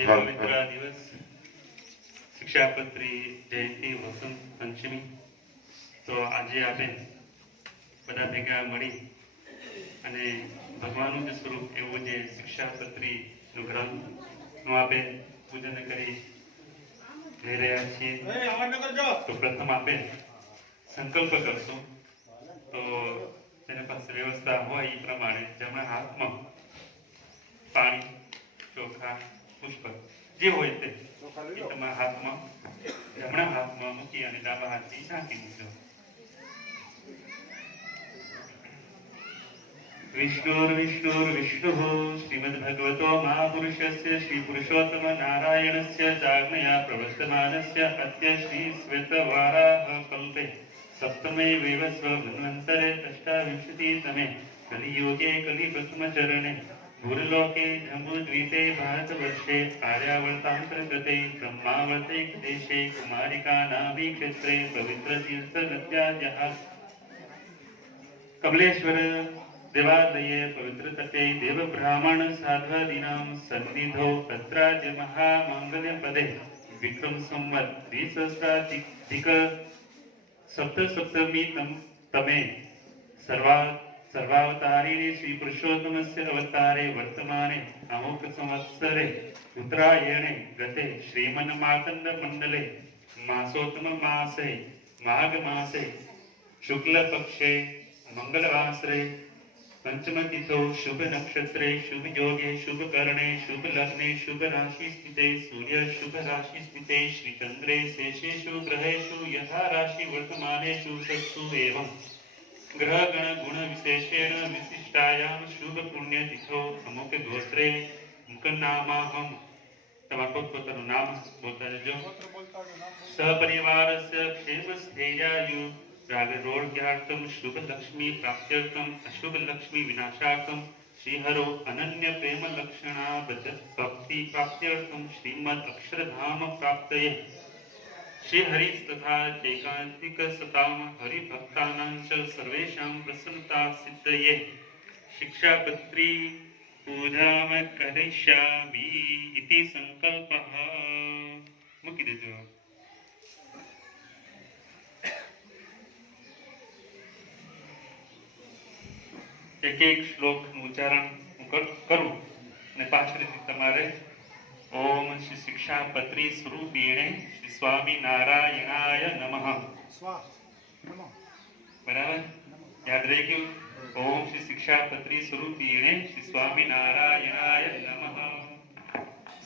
આજે પવિત્ર દિવસ શિક્ષાપત્રી જયંતિ વસંત પંચમી તો આજે આપણે બધા ભેગા મળી અને ભગવાનનું જે સ્વરૂપ એવું જે શિક્ષાપત્રીનું ગ્રંથનું આપણે પૂજન કરી જઈ રહ્યા છીએ તો પ્રથમ આપણે સંકલ્પ કરશું તો જેના પાસે વ્યવસ્થા હોય એ પ્રમાણે જમણા હાથમાં પાણી ચોખા પુષ્પ જે હોય તે તમારા હાથમાં જમણા હાથમાં મૂકી અને ડાબા હાથથી ઢાંકી મૂકજો. विष्णुर्विष्णुर्विष्णुः श्रीमद्भगवतो महापुरुषस्य श्रीपुरुषोत्तम नारायणस्य चाग्नया प्रवर्तमानस्य अद्य श्रीश्वेतवाराहकल्पे सप्तमे वैवस्वमन्वन्तरे अष्टाविंशतितमे कलियुगे कलिप्रथमचरणे भूर्लोके जम्बूद्वीपे भारतवर्षे आर्यावर्तान्तर्गते ब्रह्मावर्तैकदेशे कुमारिकानाभिक्षेत्रे पवित्रतीर्थनद्याद्यः कमलेश्वर देवालये पवित्र तटे देव ब्राह्मण साध्वादीनां सन्निधौ तत्राद्य महामंगल्य पदे विक्रम संवत् द्विसहस्राधिक सप्तसप्तमी तमे सर्वावतारिणे श्री पुरुषोत्तमस्य अवतारे वर्तमाने अमुक संवत्सरे उत्तरायणे गते श्रीमन्मार्तण्ड मंडले मासोत्तम मासे माघ मासे शुक्ल पक्षे मंगलवासरे पंचम तिथौ शुभ नक्षत्रे शुभ योगे शुभ करणे शुभ लग्ने शुभ राशि स्थिते सूर्य शुभ राशि स्थिते श्री चंद्रे शेषेषु ग्रहेषु यथा राशि वर्तमानेषु सत्सु एवं ग्रह गण गुण विशेषेण विशिष्टायां शुभ पुण्य तिथौ अमुक गोत्रे मुखनामाहं तमाको पोतानुं नाम बोलता जजो सहपरिवारस्य क्षेम स्थैर्यायु रागरोग्यार्थम शुभ लक्ष्मी प्राप्त्यर्थम अशुभ लक्ष्मी विनाशार्थम श्रीहरो अनन्य प्रेम लक्षणा भक्ति प्राप्त्यर्थम श्रीमद अक्षरधाम प्राप्तये श्रीहरि तथा एकांतिक सताम हरिभक्तानां च सर्वेषां प्रसन्नता सिद्धये शिक्षापत्री पूजाम करिष्यामि इति संकल्पः मुकी देजो. एक एक श्लोक उच्चारण करूं ने पाछळથી તમારે ओम श्री शिक्षापत्री स्वरूपिणे श्री स्वामी नारायणाय नमः बराबर याद रही क्यों. ओम श्री शिक्षापत्री स्वरूपिणे श्री स्वामी नारायणाय नमः.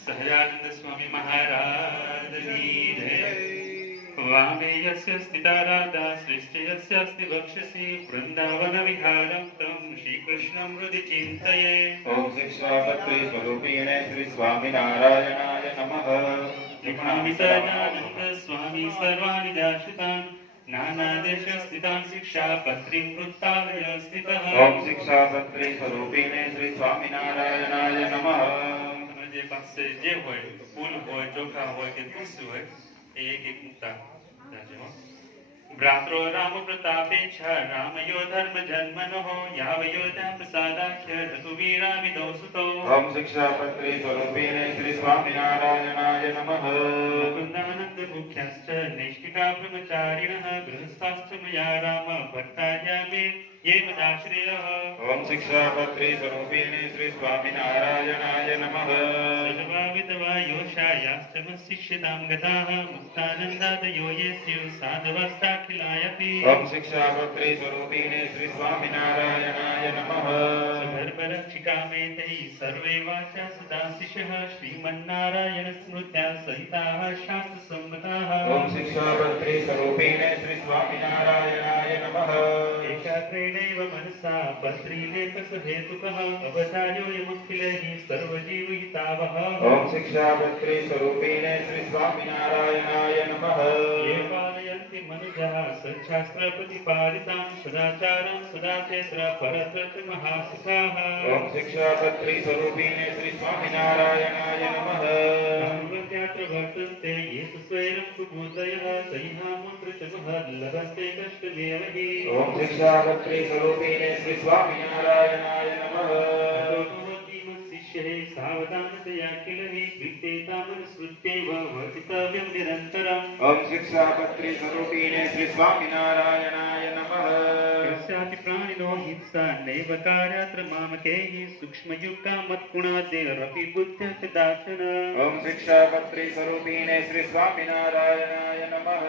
सहजानंद स्वामी महाराज की जय. वामे यस्य स्थिता राधा श्रेष्ठ यस्य अस्ति वक्षसि वृंदावन विहारं तं श्रीकृष्णं हृदि चिन्तये. ओम शिक्षापत्री स्वरूपिणे श्री स्वामी नारायणाय नमः. लिखामितानंद स्वामी सर्वाणि दाशितान् नानादेश स्थितान् शिक्षापत्रीं वृत्तालय स्थितः. ओम शिक्षापत्री स्वरूपिणे श्री स्वामी नारायणाय नमः. जे પાસે જે હોય ફૂલ હોય ચોખા હોય કે તુલસી હોય एक एक मुक्ता भ्रातृ राम प्रतापेच्छ रामयो धर्म जन्मनः यावयोधा प्रसादाख्य रघुवीरा विदौ सुतौ. ओम शिक्षापत्री स्वरूपिणे श्री स्वामी नारायणाय नमः. मुकुन्दानंद मुख्यश्च नैष्ठिका ब्रह्मचारिणः गृहस्थाश्च मया राम भट्टार्या मे ये मदाश्रयः. ओम शिक्षापत्री स्वरूपिणे श्री स्वामी नारायणाय नमः. विधवा योषायाश्च मत्शिष्यतां गताः मुक्तानन्दादयो ये स्युः साधवस्ताखिलायपि. ओम शिक्षापत्री स्वरूपिणे श्री स्वामी नारायणाय नमः. सुधर्मरक्षिकामेतैः सर्वे वाचा सदाशिषः श्रीमन्नारायण स्मृत्या सहिताः शास्त्रसम्मताः. ओम शिक्षापत्री स्वरूपिणे श्री स्वामी नारायणाय नमः. एकाग्रेणैव मनसा पत्रीलेखसहेतुकः अवधार्योऽयमखिलैः सर्वजीवहितावः. ओम शिक्षापत्री स्वरूपिणे श्री स्वामी नारायणाय नमः. ये पालयन्ति मनुजः सच्छास्त्र प्रतिपादितां सदाचारं सदा चैत्र परत्र महासुखाः. ओम शिक्षापत्री स्वरूपिणे श्री स्वामी नारायणाय नमः. ब्रह्मत्यात्र वर्तन्ते ये स्वैरं कुबोधयः तैहामुद्र च महल्लभन्ते कष्टमेव हि. ओम शिक्षापत्री स्वरूपिणे श्री स्वामी नारायणाय नमः. शिष्ये सावधानतया किल हि विद्येतामनुसृत्यैव वर्तितव्यं निरन्तरम् ओम शिक्षापत्रे स्वरूपिणे श्री स्वामिनारायणाय नमः यस्यापि प्राणिनो हिंसा नैव कार्यात्र मामकैः सूक्ष्मयुक्ता मत्गुणादेरपि बुद्ध्या कदाचन ओम शिक्षापत्रे स्वरूपिणे श्री स्वामिनारायणाय नमः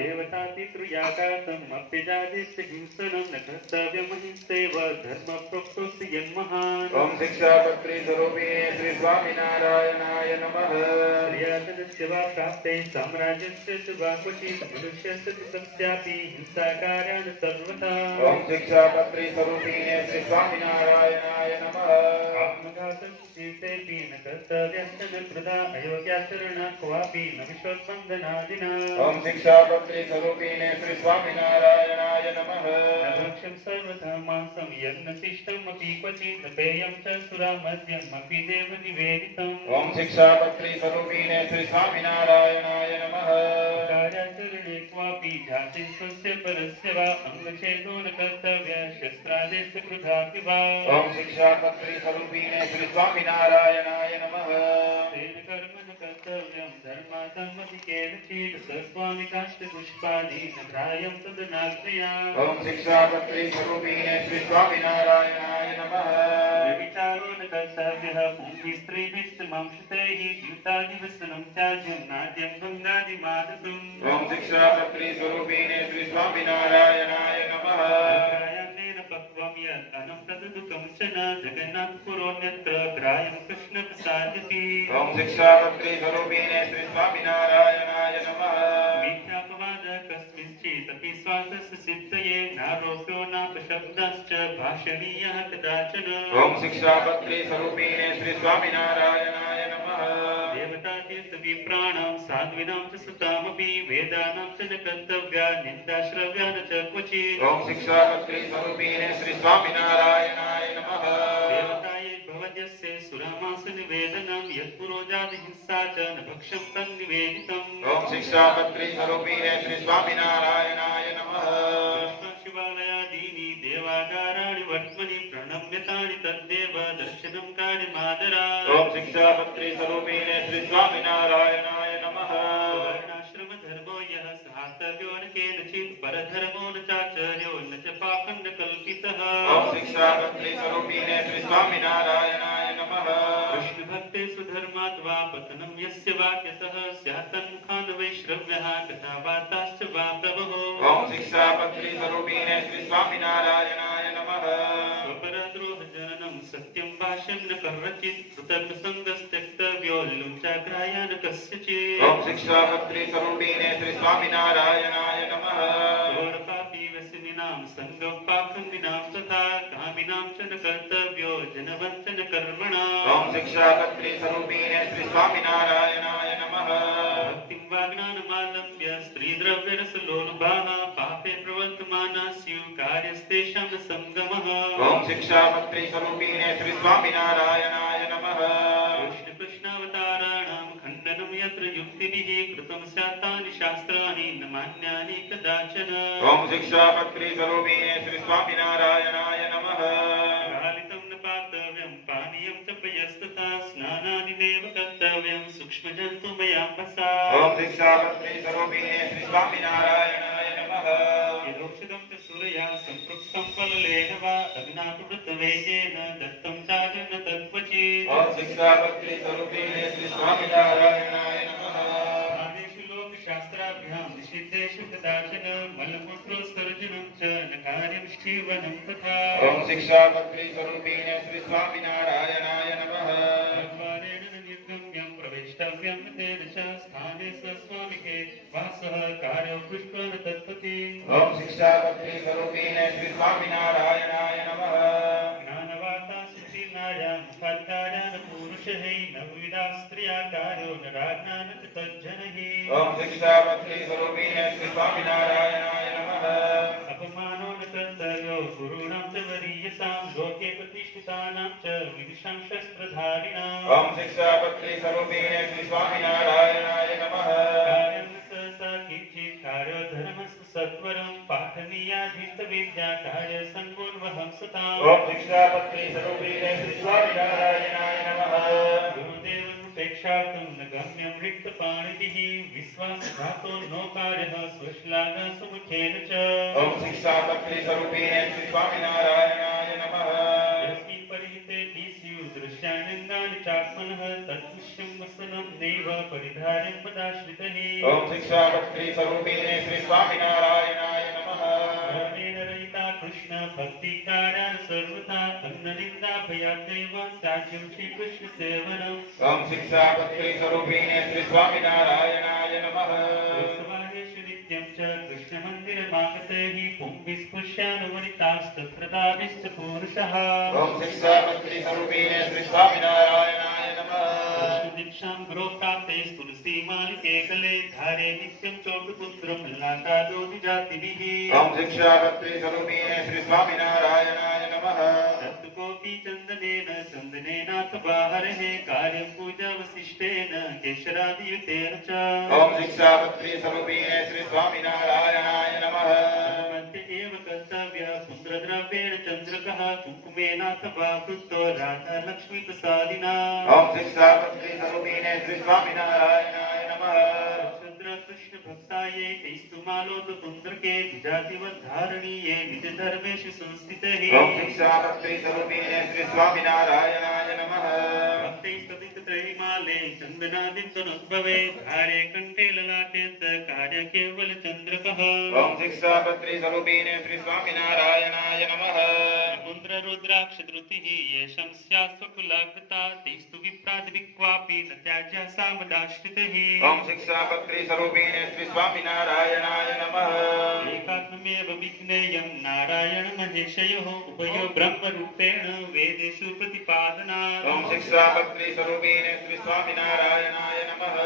देवतातितृयागातम् अप्यजादिस्य हिंसनं न कर्तव्यमहिंसैव धर्मप्रोक्तोऽस्ति यन्महान् ओम शिक्षापत्रे स्वरूपिणे श्री स्वामिनारायणाय नमः श्रियातनस्य वा प्राप्ते साम्राज्यस्य च वा क्वचित् मनुष्यस्य च कस्यापि हिंसाकार्यान् सर्वथा ओम शिक्षापत्रे स्वरूपिणे श्री स्वामिनारायणाय नमः आत्मघातस्येतेऽपि न कर्तव्यश्च न कृता अयोग्याचरणात् क्वापि न विश्वबन्धनादिना ओम शिक्षापत्रे स्वरूपिणे श्री स्वामिनारायणाय नमः भक्ष्यं सर्वथा मांसं यज्ञशिष्टमपि क्वचित् पेयं च सुरामद्यमपि देव निवेदितम् ओम शिक्षापत्रे स्वरूपिणे श्री स्वामिनारायणाय नमः कार्याचरणे क्वापि जाति स्वस्य परस्य वा अङ्गच्छेदो न कर्तव्य शस्त्रादेशस्य कृतापि वा ओम शिक्षापत्रे स्वरूपिणे श्री स्वामिनारायणाय नमः तेन कर्म न कर्तव्यं धर्मार्थमपि केनचित् सस्वामिकाष्टपुष्पादीन ग्राह्यं तदनाज्ञया ओम शिक्षापत्रे स्वरूपिणे श्री स्वामिनारायणाय नमः विचारो न कर्तव्यः पुंस्त्रीभिश्चमांशतैः द्युतादिवसनं त्याज्यं नाद्यं भङ्गादिमादतुम् ओम शिक्षापत्रे स्वरूपिणे श्री स्वामिनारायणाय नमः ग्राह्यमेन पक्वं यत् अनं तदुदुकं च न जगन्नाथपुरोऽन्यत्र ग्राह्यं कृष्णप्रसाद्यति ओम शिक्षापत्रे स्वरूपिणे श्री स्वामिनारायणाय नमः मिथ्यापवादः कस्मिंश्चिदपि स्वार्थस्य सिद्धये नारोप्यो नापशब्दश्च भाषणीयः कदाचन ओम शिक्षापत्रे स्वरूपिणे श्री स्वामिनारायणाय नमः देवतातीर्थविप्राणां साध्वीनां च सुतामपि वेदानां च न कर्तव्या निन्दाश्रव्या न च क्वचित् ओम शिक्षापत्रे स्वरूपिणे श्री स्वामिनारायणाय नमः देवतायै भवद्यस्य सुरामास निवेदनं यत्पुरोजादिहिंसा च न भक्ष्यं तन्निवेदितम् ओम शिक्षापत्रे स्वरूपिणे श्री स्वामिनारायणाय नमः शिवालयादीनि देवागाराणि वर्त्मनि प्रणम्यतानि तद्देव दर्शनं कार्यमादरात् ओम शिक्षापत्रे स्वरूपिणे श्री स्वामिनारायणाय नमः वर्णाश्रमधर्मो यः सातव्यो न केनचित् परधर्मो न चाचर्यो न च पाखण्डकल्पितः ओम शिक्षापत्रे स्वरूपिणे श्री स्वामिनारायणाय नमः कृष्णभक्ते सुधर्मात् वा पतनं यस्य वाक्यतः स्यात्तन्मुखान् वैश्रव्यः कथावार्ताश्च वा प्रभवो ओम शिक्षापत्रे स्वरूपिणे श्री स्वामिनारायणाय नमः स्वपरद्रोहजननं सत्यं भाष्यं न कर्वचित् कृतज्ञसङ्गस्त्यक्तव्यो लुञ्चाग्राह्य न कस्यचित् ओम शिक्षापत्रे स्वरूपिणे श्री स्वामिनारायणाय नमः घोरपापी व्यसनिनां सङ्गपाखण्डिनां तथा कामिनां च न कर्तव्यो जनवञ्चन कर्मणाम् ओम शिक्षापत्रे स्वरूपिणे श्री स्वामिनारायणाय नमः भक्तिं वा ज्ञानमालम्ब्य स्त्रीद्रव्यरसलोलुभाः पापे प्रवर्तमाना स्युः कार्यस्तेषां न सङ्गमः ओम शिक्षापत्रे स्वरूपिणे श्री स्वामिनारायणाय नमः कृष्णावताराणां खण्डनं यत्र युक्तिभिः कृतं स्यात् तानि शास्त्राणि न मान्यानि कदाचन ओम शिक्षापत्रे स्वरूपिणे श्री स्वामिनारायणाय नमः कालितं न पातव्यं पानीयं च पयस्तथा स्नानानि नैव कर्तव्यं सूक्ष्मजन्तुमयाम्बसा ओम शिक्षापत्रे स्वरूपिणे श्री स्वामिनारायणाय नमः यदोक्षितं च सूरया सम्पृक्तं फललेन वा अग्नातुवृतवेगेन दत्तं चार्य न तत्क्वचित् ओम शिक्षापत्रे स्वरूपिणे श्री स्वामिनारायणाय नमः आदेषु लोकशास्त्राभ्यां निषिद्धेषु कदाचन मलमूत्रोत्सर्जनं च न कार्यं जीवनं तथा ओम शिक्षापत्रे स्वरूपिणे श्री स्वामिनारायणाय नमः भगवानेन न निर्गम्यं प्रवेष्टव्यं तेन च स्थाने स्वस्वामिके वासः कार्यो पुष्पं न तत्पति ओम शिक्षापत्रे स्वरूपिणे श्री स्वामिनारायणाय नमः ज्ञानवाता सुशीलायां मुखाद्यान पुरुषैः नवविधा स्त्रिया कार्यो न राज्ञा न च तज्जनैः ओम शिक्षापत्रे स्वरूपिणे श्री स्वामिनारायणाय नमः अपमानो न कर्तव्यो गुरूणां च वरीयसां लोके प्रतिष्ठितानां च विदुषां शस्त्रधारिणाम् ओम शिक्षापत्रे स्वरूपिणे श्री स्वामिनारायणाय नमः कार्यं न सहसा किञ्चित् कार्यो धर्मस्य सत्वरं पाठनीयाधीष्ट विद्या कार्य संगुणवहं सताम् ओम शिक्षापत्नी स्वरूपिणे श्री स्वामिनारायणाय नमः। गुरुदेवनुपेक्षार्थं न गम्यं रिक्तपाणितिः विश्वासघातो नो कार्यः स्वश्लाघ सुमुखेन च ओम शिक्षापत्नी स्वरूपिणे श्री स्वामिनारायणाय नमः। यस्मिन् परिहिते स्यु दृश्यानन्दानि चात्मनः तत्पुष्यं वसनं नैव परिधार्यं पदाश्रितैः ओम शिक्षापत्नी स्वरूपिणे श्री स्वामिनारायणाय नमः। धर्मेण रहिता कृष्ण भक्तिकार्यान् सर्वथा अन्ननिन्दा भयाद्यैव त्याज्यं श्रीकृष्ण सेवनम् ओम शिक्षापत्नी स्वरूपिणे श्री स्वामिनारायणाय नमः। उत्सवाहेषु नित्यं च कृष्णमन्दिरमागतैः पुंभिस्पुष्यानुवनितास्तत्रदाभिश्च पुरुषः ओम शिक्षापत्नी स्वरूपिणे श्री स्वामिनारायणाय नमः। कृष्णदीक्षां गुरोप्राप्ते तुलसीमालिकेकले धारे नित्यं चोटपुत्रं ललाटादोदिजातिभिः ओम शिक्षापत्नी स्वरूपिणे श्री स्वामिनारायणाय नमः। तत्कोपि चन्दनेनाथवा हरेः कार्यं पूजावशिष्टेन केशरादियुतेन च ओम शिक्षापत्नी स्वरूपिणे श्री स्वामिनारायणाय नमः। मध्ये एव कर्तव्य पुत्रद्रव्येण चन्द्रकः कुङ्कुमेनाथवा वृत्तो राधा लक्ष्मीप्रसादिना ओम शिक्षापत्नी स्वरूपिणे श्री स्वामिनारायणाय नमः। चन्द्र कृष्ण भक्ताये तैस्तु मालोद पुन्द्रके विजातिवद्धारणीये निजधर्मेषु संस्थितैः ओम शिक्षापत्नी स्वरूपिणे श्री स्वामिनारायणाय नमः। भक्तैस्तदितत्रयिमाले चन्दनादितनुद्भवे धारे कण्ठे ललाटे च कार्य केवल चन्द्रकः ओम शिक्षापत्नी स्वरूपिणे श्री स्वामिनारायणाय नमः। पुन्द्ररुद्राक्षधृतिः येषं स्यात् स्वकुलाग्रता तैस्तु विप्रादिक्वापि न त्याज्या सामदाश्रितैः ओम शिक्षापत्नी स्वरूपिणे श्री स्वामिनारायणाय नमः। एकात्ममेव विज्ञेयं नारायण महेशयोः उभयो ब्रह्मरूपेण वेदेषु प्रतिपादनात् ओम शिक्षापत्नी स्वरूपिणे श्री स्वामिनारायणाय नमः।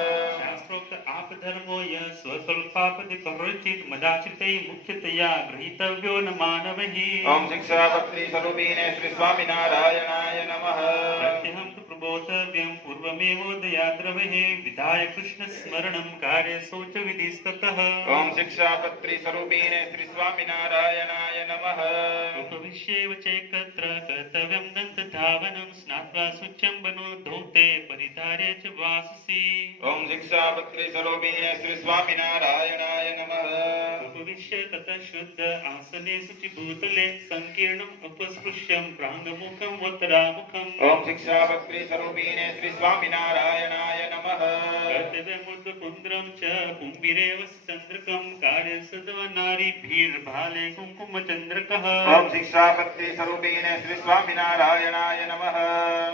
शास्त्रोक्त आपधर्मो यः स्वस्वल्पापदि करोचित् मदाश्रितैः मुख्यतया गृहीतव्यो न मानवैः ओम शिक्षापत्नी स्वरूपिणे श्री स्वामिनारायणाय नमः। प्रत्यहं तु प्रबोधव्यं पूर्वमेवोदयाद्रवैः विधाय कृष्णस्मरणं कार्ये शौचविधिस्ततः ओम शिक्षापत्नी स्वरूपिणे श्री स्वामिनारायणाय नमः। उपविश्येव चैकत्र कर्तव्यं दन्तधावनं स्नात्वा शुच्यं वनो धौते परिधार्य च वाससि ओम शिक्षापत्नी स्वरूपिणे श्री स्वामिनारायणाय नमः। उपविश्य ततः शुद्ध आसने शुचिभूतले संकीर्णम् उपस्पृश्यं प्राङ्गमुखं वक्त्रामुखम् ओम शिक्षापत्नी स्वरूपिणे श्री स्वामिनारायणाय नमः। कर्तव्यमुद्पुन्द्रं च कुम्भिरेव चन्द्रकं कार्य सद्वा नारीभिर्भाले कुङ्कुमचन्द्रकः ओम शिक्षापत्नी स्वरूपिणे श्री स्वामिनारायणाय नमः।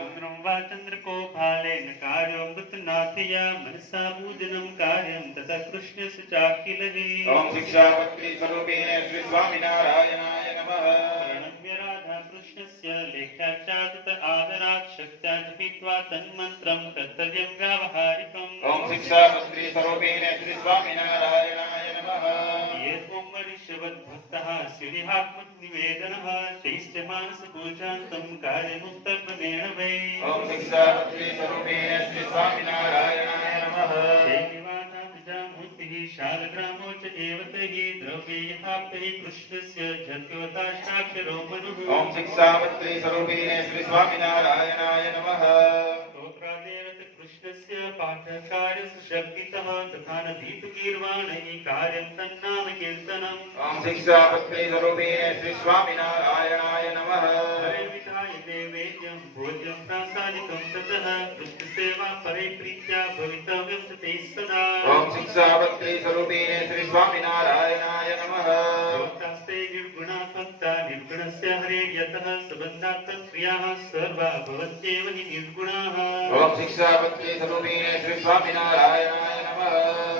पुत्रं वा चन्द्रको भालेन कार्यं वृतनाथया मनसा पूजनं कार्यं तथा कृष्णस्य चाखिलः ओम शिक्षापत्नी स्वरूपिणे श्री स्वामिनारायणाय नमः। प्रणम्य राधा कृष्णस्य लेख्या तत आदरात् शक्त्या जपित्वा तन्मन्त्रं कर्तव्यं व्यावहारिकम् ओम शिक्षापत्नी स्वरूपिणे श्री स्वामिनारायणाय नमः। ये त्वमरिषवद्भक्तः श्रीहात्मनिवेदनः तैश्च मानसपूजान्तं कार्यमुक्तग्रमेण वै ओम शिक्षापत्नी स्वरूपिणे श्री स्वामिनारायणाय नमः। मूर्तिः शालग्रामो च एव तैः द्रव्ये यथाप्तैः कृष्णस्य झल्योताष्टाक्षरो मनुः ओम शिक्षापत्नी स्वरूपिणे श्री स्वामिनारायणाय नमः। स्तोत्रादेव कृष्णस्य पाठकार्यसुशक्तितः तथा न दीपगीर्वाणैः कार्यं तन्नाम कीर्तनम् ओम शिक्षापत्नी स्वरूपिणे श्री स्वामिनारायणाय नमः। हरे विधाय नैवेद्यं भोज्यं प्रासादिकं ततः कृष्णसेवा परे प्रीत्या भवितव्यं च ते सदा ओम शिक्षापत्नी स्वरूपिणे श्री स्वामिनारायणाय नमः। भक्तास्ते निर्गुणा भक्ता निर्गुणस्य हरे यतः सबन्धात् क्रियाः सर्वा भवत्येव हि निर्गुणाः ओम शिक्षापत्नी स्वरूपिणे श्री स्वामिनारायणाय नमः।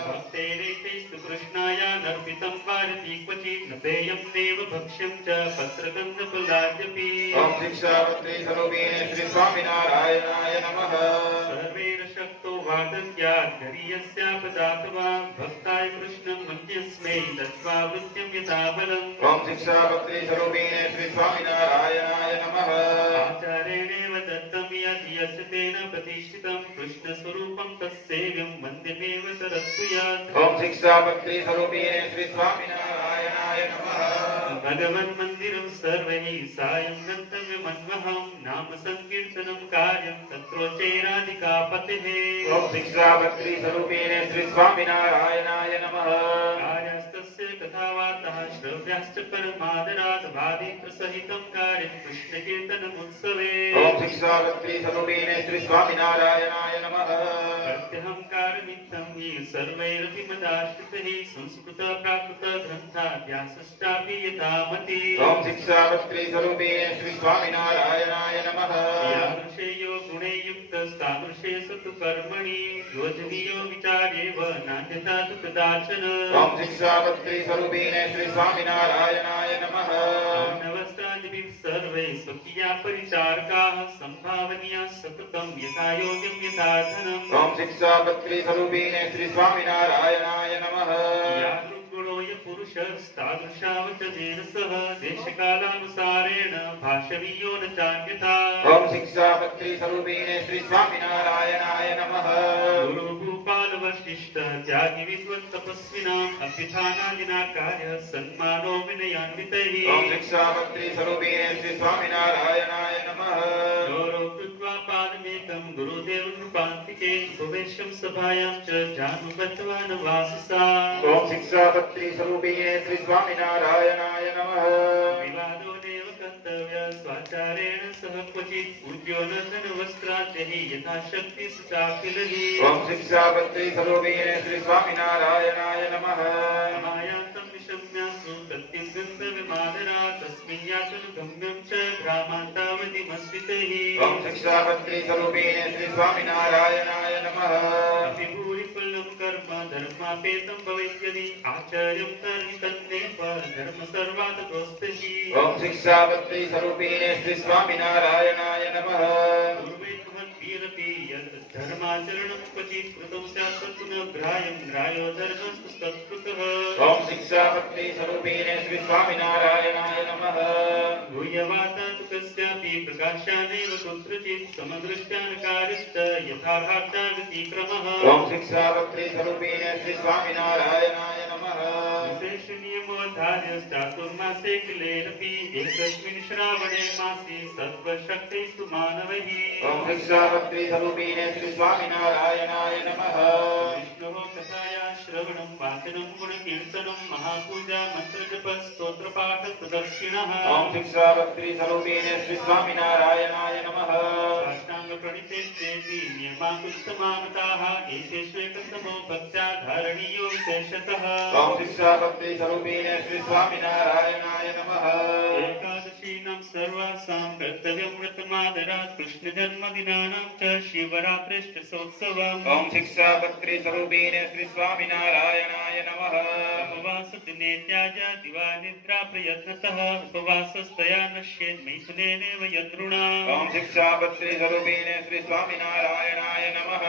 भक्तेरेतैस्तु कृष्णाय नर्पितं वारति क्वचित् न पेयं देव भक्ष्यं च पत्रगन्धफलाद्यपि ओम शिक्षापत्नी स्वरूपिणे श्री स्वामिनारायणाय नमः। सर्वेण शक्तो वादस्यात् गरीयस्यापदातवा भक्ताय कृष्णं मन्यस्मै दत्त्वा वृत्त्यं यथा बलम् ओम शिक्षापत्नी स्वरूपिणे श्री स्वामिनारायणाय नमः। आचार्येणेव दत्तं यद् यस्य तेन प्रतिष्ठितं कृष्णस्वरूपं तत्सेव्यं वन्द्यमेव तरत्तु यात् ओम शिक्षापत्नी स्वरूपिणे श्री स्वामिनारायणाय नमः भगवन् मन्दिरं सर्वैः सायं गन्तव्यमन्वहं नाम संकीर्तनं कार्यं तत्रोच्चैराधिकापतेः ओम शिक्षापत्री स्वरूपेण श्री स्वामिनारायणाय नमः कार्यस्तस्य कथावार्ताः श्रव्याश्च परमादरात् वादित्रसहितं कार्यं कृष्णकीर्तनमुत्सवे ओम शिक्षापत्री स्वरूपेण श्री स्वामिनारायणाय नमः प्रत्यहंकारनिमित्तं हि सर्वैरपि मदाश्रितैः संस्कृत प्राकृत ग्रन्थाभ्यासश्चापि यथामति ओम शिक्षापत्री स्वरूपेण श्री स्वामिनारायणाय नमः यादृशेयो गुणे युक्तस्तादृशे सतु कर्मणि योजनीयो विचार्येव नान्यथा तु कदाचन ओम शिक्षापत्री स्वरूपेण श्री स्वामिनारायणाय नमः अन्नवस्त्रादिभिः सर्वैः स्वकीया परिचारकाः सम्भावनीया सततं यथा योग्यं यथा धनम् ओम शिक्षापत्री स्वरूपेण श्री स्वामिनारायणाय नमः यादृग्गुणोऽय पुरुषस्तादृशावचनेन सह देशकालानुसारेण भाषवीयो न चान्यथा ओम शिक्षापत्री स्वरूपेण श्री स्वामिनारायणाय नमः गुरुभूपालवशिष्ठ त्यागी विद्वत् तपस्विनाम् अभ्युत्थानादिना कार्यः सन्मानो विनयान्वितैः ओम शिक्षापत्री स्वरूपेण श्री स्वामिनारायणाय नमः गौरव कृत्वा पादमेकं गुरुदेव नृपान्तिके उपवेश्यं सभायां च जानुबद्धवान् वाससा ओम शिक्षापत्री स्वरूपेण श्री स्वामिनारायणाय नमः विवादो नैव कर्तव्य स्वाचारेण सह क्वचित् पूज्यो न धनवस्त्राद्यैः यथाशक्ति स चाखिलहि ओम शिक्षापत्री स्वरूपेण श्री स्वामिनारायणाय नमः मायान्तं विषम्यासु तत्किं गन्तव्यमादरा तस्मिन् यातनुगम्यं च ग्रामान्तावधिमस्वितैः ओम शिक्षापत्री स्वरूपेण श्री स्वामिनारायणाय नमः अपि भूरिफलं कर्म धर्मापेतं भवेत् यदि आचार्यं तर्हि तन्ने परधर्म सर्वादतोऽस्तिः ओम शिक्षापत्री स्वरूपेण श्री स्वामिनारायणाय नमः पूर्वैर्भक्तिरपि यत् धर्माचरणं क्वचित् कृतं स्यात् तत्तु न ग्राह्यं ग्राह्यो धर्मस्तु तत्कृतः ओम शिक्षापत्री स्वरूपेण श्री स्वामिनारायणाय नमः भूयवाता तु कस्यापि प्रकाशानेव कुत्रचित् समदृष्ट्यानकारिष्ट यथार्थार्था व्यतिक्रमः ओम शिक्षापत्री स्वरूपेण श्री स्वामिनारायणाय नमः विशेषनियमोधार्यश्चातुर्मासे किलेरपि एकस्मिन् श्रावणे मासे सर्वशक्तिस्तु मानवैः ओम शिक्षापत्री स्वरूपेण श्री स्वामिनारायणाय नमः विष्णोः कथाया श्रवणं वाचनं गुणकीर्तनं महापूजा मन्त्रजप स्तोत्रपाठ प्रदक्षिणः ओम शिक्षापत्री स्वरूपेण श्री स्वामिनारायणाय नमः साष्टाङ्गप्रणितेष्टेति नियमाकुत्तमामताः एतेष्वेकसमो भक्त्या धारणीयो विशेषतः ओम शिक्षापत्री स्वरूपेण श्री स्वामिनारायणाय नमः एकादशीनां सर्वासां कर्तव्यं व्रतमादरात् कृष्णजन्मदिनानां च शिवरात्रिश्च सोत्सवम् ओम शिक्षापत्री स्वरूपेण श्री स्वामिनारायणाय नमः उपवासदिने त्याज दिवा निद्रा प्रयत्नतः उपवासस्तया नश्येत् मैथुनेनैव यदृणा ओम शिक्षापत्री स्वरूपेण श्री स्वामिनारायणाय नमः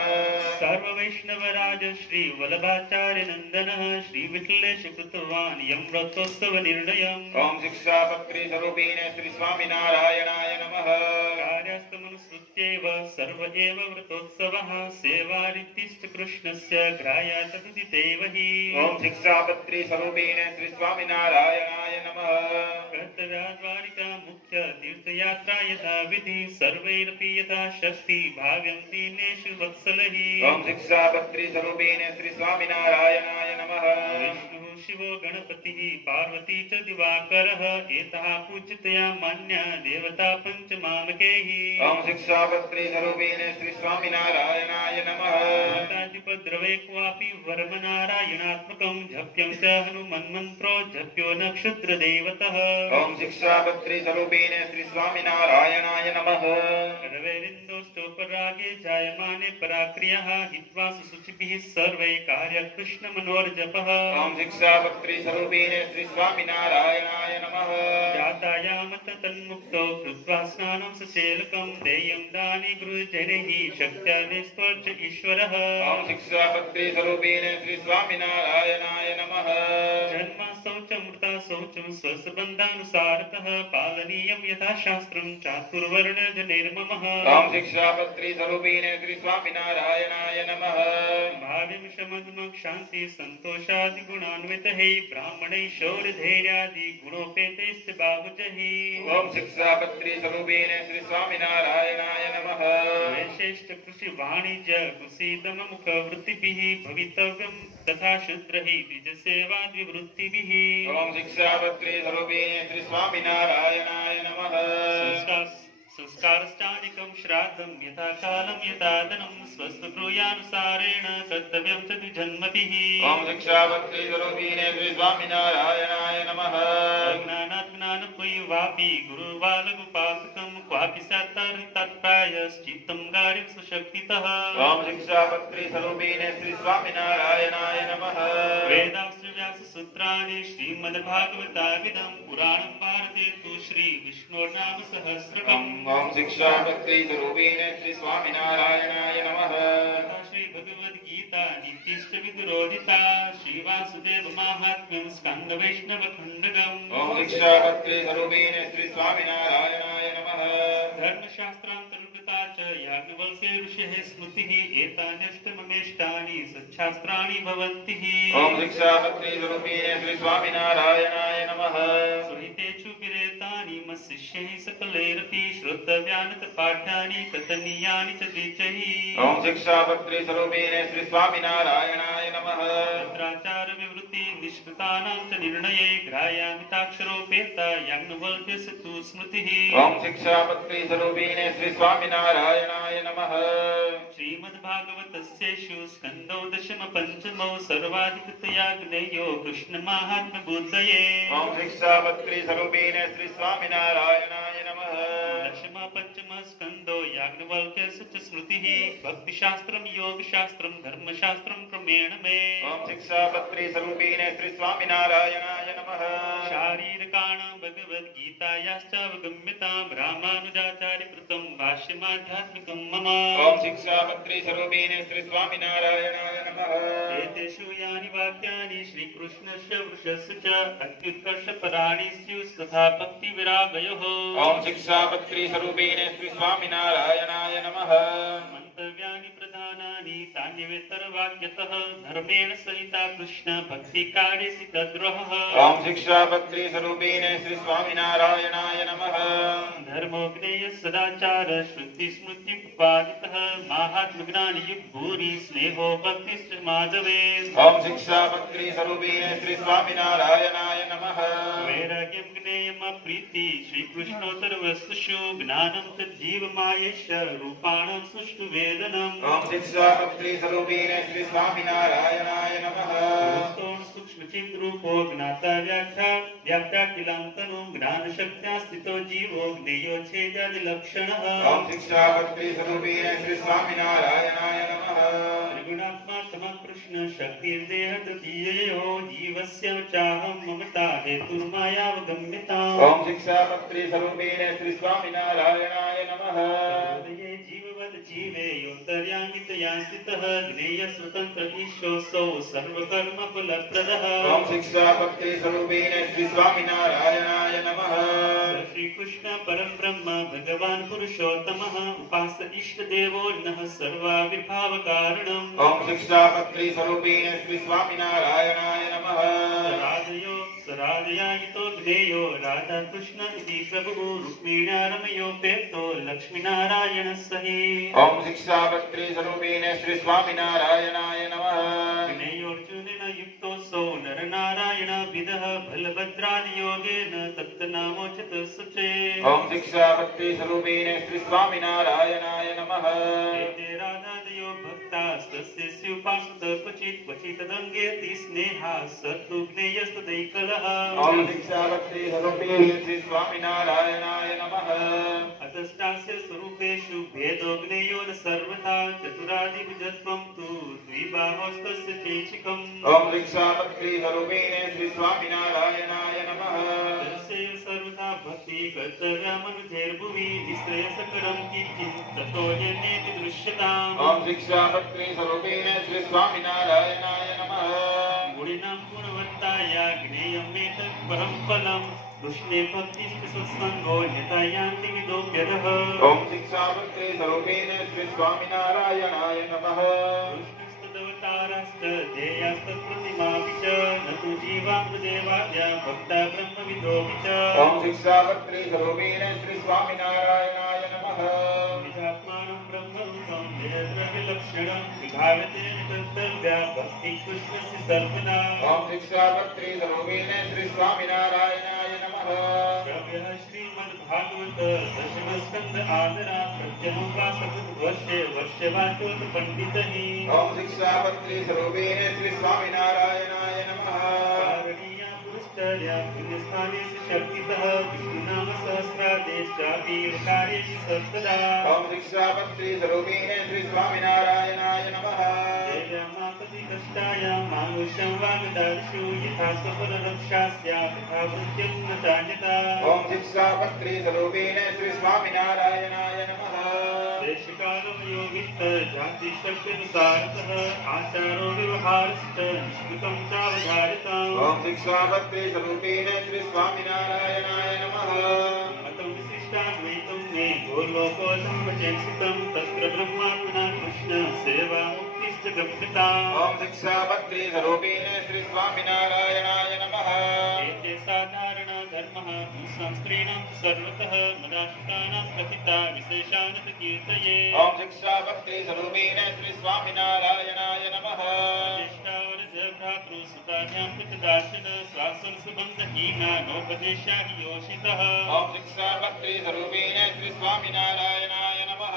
सर्ववैष्णवराज श्री वल्लभाचार्य नन्दनः श्री विठलेश कृतवान् यं व्रतोत्सव निर्णयम् ओम शिक्षापत्री स्वरूपेण श्री स्वामिनारायणाय नमः कार्यास्तमनुसृत्यैव सर्व एव व्रतोत्सवः सेवारीतिश्च कृष्णस्य ग्राह्या तदुदितैव हि ओम शिक्षापत्री स्वरूपेण श्री स्वामिनारायणाय नमः कर्तव्याद्वारिका मुख्य तीर्थयात्रा यथा विधि सर्वैरपि यथा शक्ति भाव्यं दीनेषु वत्सलैः ओम शिक्षापत्री स्वरूपेण श्री स्वामिनारायणाय नमः विष्णुः शिवो गणपतिः पार्वती च दिवाकरः एताः पूज्यतया मान्या देवता पञ्चमामकैः ओम शिक्षापत्री स्वरूपेण श्री स्वामिनारायणाय नमः माताधिपद्रवे क्वापि वर्मनारायणात्मकं जप्यं च हनुमन्मन्त्रो जप्यो नक्षत्रदेवतः ओम शिक्षापत्री स्वरूपेण श्री स्वामिनारायणाय नमः रवेरिन्दोष्टोपरागे जायमाने पराक्रियः हित्वा सुशुचिभिः सर्वै कार्यकृष्णमनोर्जपः ओम शिक्षापत्री स्वरूपेण श्री स्वामिनारायणाय नमः जातायामत तन्मुक्तो कृत्वा स्नानं सचेलकं देयं दाने गृहजनैः शक्त्या निस्त्वर्च ईश्वरः ओम शिक्षापत्रे स्वरूपिणे श्री स्वामिनारायणाय नमः। जन्म शौचं मृता शौचं स्वसबन्धानुसारतः पालनीयं यथा शास्त्रं चातुर्वर्ण्यजनैर्ममः। ओम शिक्षापत्रे स्वरूपिणे श्री स्वामिनारायणाय नमः। भाव्यं शमदमं शान्ति संतोषादि गुणान्वितैः ब्राह्मणैः शौर्यधैर्यादि गुणोपेतैश्च बाहुजैः। ओम शिक्षापत्रे स्वरूपिणे श्री स्वामिनारायणाय नमः। वैशिष्ट कृषि वाणिज्य कुशीतम मुख वृत्तिभिः भवितव्यं तथा शूद्रैः द्विजसेवाद्विवृत्तिभिः। ओम शिक्षापत्रे स्वरूपिणे श्री स्वामिनारायणाय नमः। संस्कारश्चादिकं श्राद्धं यथा कालं यथा धनं स्वस्थगृहानुसारेण कर्तव्यं च द्विजन्मभिः। ओम शिक्षापत्रे स्वरूपिणे श्री स्वामिनारायणाय नमः। अज्ञानात् ज्ञानपयवापि गुरुबालगोपालकं क्वापि स्यात् तत्प्रायश्चित्तं गाढं स्वशक्तितः। ओम शिक्षापत्रे स्वरूपिणे श्री स्वामिनारायणाय नमः। वेदास्य व्याससूत्राणि श्रीमद्भागवताविदं पुराणं भारते तु श्रीविष्णोर्नाम सहस्रकम्। ओम शिक्षापत्रे स्वरूपिणे श्री स्वामिनारायणाय नमः। श्रीभगवद्गीता नित्यष्टविदुरोदिता श्रीवासुदेव माहात्म्यं स्कन्दवैष्णवखण्डकम्। ओम शिक्षापत्रे स्वरूपिणे श्री स्वामिनारायणाय नमः। धर्मशास्त्रान्तर्गता च याज्ञवल्क्य ऋषेः स्मृतिः एतान्यष्टममेष्टानि सच्छास्त्राणि भवन्ति। ओम शिक्षापत्रे स्वरूपिणे श्री स्वामिनारायणाय नमः। सुहितेषु विरेतानि मत्शिष्यैः सकलैरपि श्रोतव्यानि च पाठ्यानि कथनीयानि च द्विजैः। ओम शिक्षापत्रे स्वरूपिणे श्री स्वामिनारायणाय नमः। तत्राचार विवृत्ति निष्कृतानां च निर्णये ग्राह्यामिताक्षरोपेता याज्ञवल्क्यस्य तु स्मृतिः। ओम शिक्षापत्रे स्वरूपिणे श्री स्वामिनारायणाय नमः। श्रीमद्भागवतस्येषु स्कन्धौ दशम पञ्चमौ सर्वाधिकतया ज्ञेयो कृष्णमाहात्म्यबुद्धये। ओम शिक्षापत्रे स्वरूपिणे श्री स्वामिनारायणाय नमः। दशम पंचम स्कन्धो याज्ञवल्क्यस्य च स्मृतिः भक्तिशास्त्रं योगशास्त्रं धर्मशास्त्रं क्रमेण मे। ओम शिक्षापत्रे स्वरूपिणे श्री स्वामिनारायणाय नमः। शारीरकाणां भगवद्गीतायाश्चावगम्यतां रामानुजाचार्यकृतं भाष्यमाध्यात्मिकं मम। ओम शिक्षापत्रे स्वरूपिणे श्री स्वामिनारायणाय नमः। एतेषु यानि वाक्यानि श्रीकृष्णस्य वृषस्य च अत्युत्कर्षपराणि स्युस्तथा भक्तिविरागयोः। ओम शिक्षापत्रे स्वरूपिणे श्री स्वामिनारायणाय नमः। मंतव्यानि प्रधानानि तान्यवेतरवाक्यतः धर्मेण सहिता कृष्ण भक्तिकार्यसि तद्रोहः। ओम शिक्षापत्रे स्वरूपिणे श्री स्वामिनारायणाय नमः। धर्मो ज्ञेय सदाचार श्रुति स्मृति उपादितः माहात्म्यज्ञानयुक्त भूरि स्नेहो भक्तिश्च माधवे। ओम शिक्षापत्रे स्वरूपिणे श्री स्वामिनारायणाय नमः। वैराग्यं ज्ञेयम् प्रीति श्रीकृष्णोत्तर वस्तुषु ज्ञानं च जीवमायेश रूपाणां सुष्ठु वेदनम्। ओम शिक्षापत्रे स्वरूपिणे श्री स्वामिनारायणाय नमः। सूक्ष्मचित् रूपो ज्ञाता व्याख्या किलान्तनो ज्ञानशक्त्या स्थितो जीवो ज्ञेयो छेदादिलक्षणः। ओम शिक्षापत्रे स्वरूपिणे श्री स्वामिनारायणाय नमः। त्रिगुणात्मा तमः कृष्ण शक्तिर्देह तृतीयो जीवस्य चाहं ममता हेतुर्मायावगम्यता। ओम शिक्षापत्रे स्वरूपिणे श्री स्वामिनारायणाय नमः। हृदये जीववद् जीवेयोऽन्तर्यामितया स्थितः ज्ञेय स्वतन्त्र ईशोऽसौ सर्वकर्मफलप्रदः। ओम शिक्षापत्रे स्वरूपिणे श्री स्वामिनारायणाय नमः। श्रीकृष्ण परम ब्रह्म भगवान् पुरुषोत्तमः उपास्य इष्टदेवो नः सर्वाविर्भावकारणम्। ओम शिक्षापत्रे स्वरूपिणे श्री स्वामिनारायणाय नमः। राधयायितो ज्ञेयो राधा कृष्ण इति प्रभुः रुक्मिण्या रमयोपेतो लक्ष्मीनारायणः सहि। ओम शिक्षापत्रे स्वरूपिणे श्री स्वामिनारायणाय नमः। ज्ञेयोऽर्जुनेन युक्तोऽसौ नरनारायण विदः बलभद्रादियोगेन तत्तनामोचित सचे। ओम शिक्षापत्रे स्वरूपिणे श्री स्वामिनारायणाय नमः। एते राधादयो भक्तास्तस्य स्युपासत क्वचित् क्वचिदङ्गेति स्नेहा सत्तु ज्ञेयस्तदैकलः। ओम शिक्षापत्रे स्वरूपिणे श्री स्वामिनारायणाय नमः। अत तत्तष्टास्य स्वरूपेषु भेदो ज्ञेयो न सर्वथा चतुरादिभुजत्वं तु द्विबाहोस्तस्य चैशिकम् ओम दीक्षापत्री स्वरूपिणे श्री स्वामिनारायणाय नमः तस्य सर्वथा भक्ति कर्तव्या मनुजैर्भुवि निःश्रेयसकरं किञ्चित् ततो यन्नेति दृश्यताम् ओम दीक्षापत्री स्वरूपिणे श्री स्वामिनारायणाय नमः गुणिनां गुणवत्ताया ज्ञेयमेतत् परं फलम् दुष्णे भक्तिश्च सत्सङ्गो यथा यान्ति विदोऽप्यधः ओम दीक्षापत्री स्वरूपिणे श्री स्वामिनारायणाय नमः कृष्णस्तदवताराश्च ध्येयास्तत्प्रतिमापि च न तु जीवामृदेवाद्या भक्ता ब्रह्मविदोऽपि च ओम दीक्षापत्री स्वरूपिणे श्री स्वामिनारायणाय नमः निजात्मानं ब्रह्मरूपं निरद्रव्यलक्षणं विभाव्यते न कर्तव्या भक्तिः कृष्णस्य सर्वदा ओम दीक्षापत्री स्वरूपिणे श्री स्वामिनारायणाय नमः द्रव्यः श्रीमद्भागवत दशमस्कन्ध आदरा प्रत्यनुपासकृतवर्षे वर्षवाचोत पंडितः ओम दीक्षापत्री स्वरूपिणे श्री स्वामिनारायणाय नमः कारणीया पुरस्कर्या पुण्यस्थानेषु शक्तितः विष्णुनाम सहस्रादेशापि कार्येषु सर्वदा ओम दीक्षापत्री स्वरूपिणे श्री स्वामिनारायणाय नमः देव्यामापति कष्टायां मानुष्यं वागदादिषु यथा स्वपररक्षा स्यात् तथा वृत्यं न चान्यता ओम दीक्षापत्री स्वरूपिणे श्री स्वामिनारायणाय नमः देशकालवयोवित्त जातिशक्त्यनुसारतः आचारो व्यवहारश्च निष्कृतं चावधारितम् ओम दीक्षापत्री स्वरूपिणे श्री स्वामिनारायणाय नमः मतं विशिष्टाद्वैतं मे गोलोकोऽसंवचेक्षितं तत्र ब्रह्मात्मना कृष्ण सेवा मुक्तिश्च गम्यताम् ओम दीक्षापत्री स्वरूपिणे श्री स्वामिनारायणाय नमः एते साधारणा धर्मः संस्त्रीणां सर्वतः मदाश्रितानां कथिता विशेषानत कीर्तये ओम दीक्षापत्री स्वरूपिणे श्री स्वामिनारायणाय नमः भ्रातृसुताभ्यां कृतदार्शन स्वासनसुबन्धहीना नोपदेशा हि योषितः ओम दीक्षापत्री स्वरूपिणे श्री स्वामिनारायणाय नमः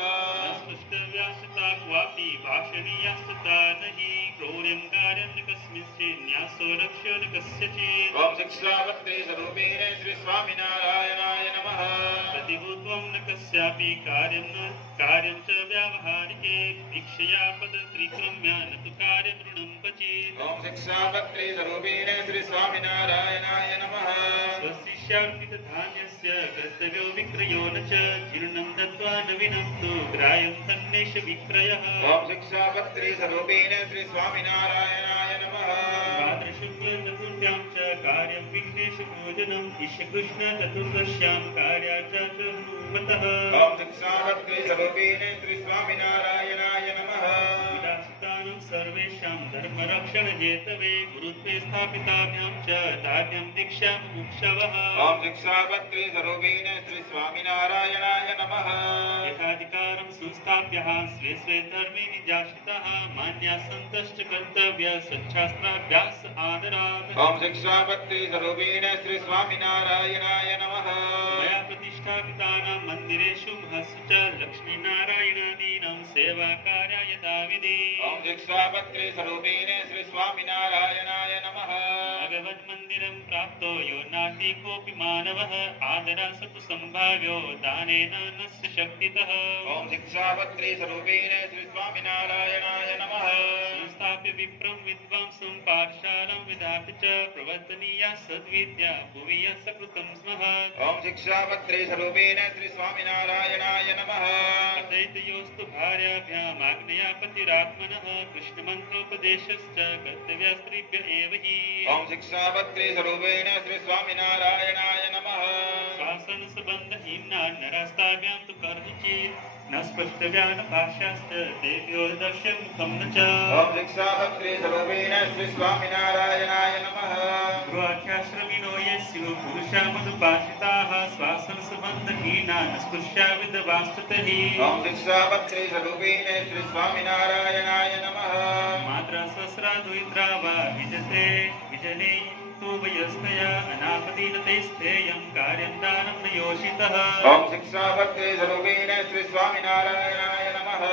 स्पष्टव्यासता क्वापि भाषणीयास्तता न हि क्रौर्यं कार्यं न कस्मिंश्चित् न्यासो रक्ष्यो न कस्यचित् ओम दीक्षापत्री स्वरूपिणे श्री स्वामिनारायणाय नमः प्रतिभूत्वं न कस्यापि कार्यं च व्यावहारिके भिक्षया पदत्रिक्रम्या न तु कार्यं ऋणं पचेत् ओम दीक्षापत्री स्वरूपिणे श्री स्वामिनारायणाय नमः स्वशिष्यार्पितधान्यस्य कर्तव्यो विक्रयो न च जीर्णं दत्त्वा नवीनं तु ग्राह्यं तन्नेष विक्रयः ओम दीक्षापत्री स्वरूपिणे श्री स्वामिनारायणाय नमः भाद्रशुक्लचतुर्थ्यां च कार्यं विघ्नेशपूजनं कृष्ण चतुर्दश्यां कार्याच च हनुमतः ओम दीक्षापत्री स्वरूपिणे श्री स्वामिनारायणाय नमः विलासितानां सर्वेषां धर्मरक्षणहेतवे गुरुत्वे स्थापिताभ्यां च ताभ्यां दीक्षां मुमुक्षवः ओम दीक्षापत्री स्वरूपिणे श्री स्वामिनारायणाय नमः यथाधिकारं संस्थाप्यः स्वे स्वे धर्मे निजाश्रिताः मान्याः सन्तश्च कर्तव्य सच्छास्त्राभ्यास आदरात् ओम दीक्षापत्री स्वरूपिणे श्री स्वामिनारायणाय नमः मया प्रतिष्ठापितानां मन्दिरेषु महस्सु च लक्ष्मीनारायणादीनां सेवाकार्याय यथाविधि ओम दीक्षापत्री स्वरूपिणे श्री स्वामिनारायणाय नमः भगवन्मन्दिरं प्राप्तो यो नास्ति कोऽपि मानवः आदरात् तु सम्भाव्यो दानेन नस्य शक्तितः ओम दीक्षापत्री स्वरूपिणे श्री स्वामिनारायणाय नमः संस्थाप्य विप्रं विद्वांसं पाठशालां विधाप्य च प्रवर्तनीया सद्विद्या भुवि यः सकृतं स्मः ओम दीक्षापत्री स्वरूपिणे श्री स्वामिनारायणाय नमः तथैतयोस्तु भार्याभ्याम् आज्ञया पतिरात्मनः कृष्णमन्त्रोपदेशश्च कर्तव्यस्त्रीभ्य एव हि ओम दीक्षापत्री स्वरूपिणे श्री स्वामिनारायणाय नमः शासनसबन्धहीना नरास्ताभ्यां तु कर्हिचित् न स्पष्टव्या न भाष्याश्च तेभ्यो दर्शमुखं न च ओम दीक्षापत्री स्वरूपिणे श्री स्वामिनारायणाय नमः गृहाख्याश्रमिणो ये स्युः पुरुषा मदुपासिताः स्वासनसबन्धहीना न स्पृश्या विधवास्तुतः ओम दीक्षापत्री स्वरूपिणे श्री स्वामिनारायणाय नमः मात्रा सहस्रा द्वित्रा वा विजते विजने तु वयस्तया अनापतिनतैस्तेयं कार्यं दानं न योषितः ओम दीक्षापत्री स्वरूपिणे श्री स्वामिनारायणाय नमः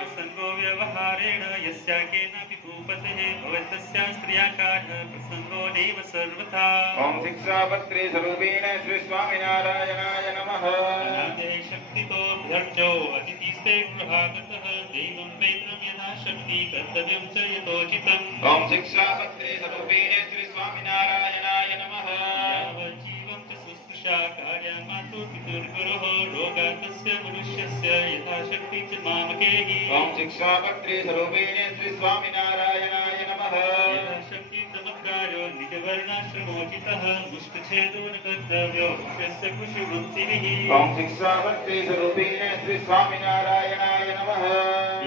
प्रसङ्गो व्यवहारेण यस्या केनापि भूपतेः भवतस्या स्त्रियाकारः प्रसङ्गो नैव सर्वथा ओम शिक्षापत्रे स्वरूपेण श्री स्वामिनारायणाय नमः अनादे शक्तितो भर्जो अतिथिस्ते गृहागतः दैवं वैत्रं यथा शक्ति कर्तव्यं च यथोचितम् ओम शिक्षापत्रे स्वरूपेण श्री स्वामिनारायणाय नमः यावज्जीवं च शुश्रूषा कार्यमातु पितुर्गुरोः रोगात् तस्य मनुष्यस्य यथा शक्ति च मामकेहि ओम शिक्षापत्रे स्वरूपेण श्री स्वामिनारायणाय नमः यथा शक्ति चमत्कारो निजवर्णाश्रमोचितः मुष्टछेदो न कर्तव्यो वृक्षस्य कृषिवृत्तिभिः ओम शिक्षापत्रे स्वरूपेण श्री स्वामिनारायणाय नमः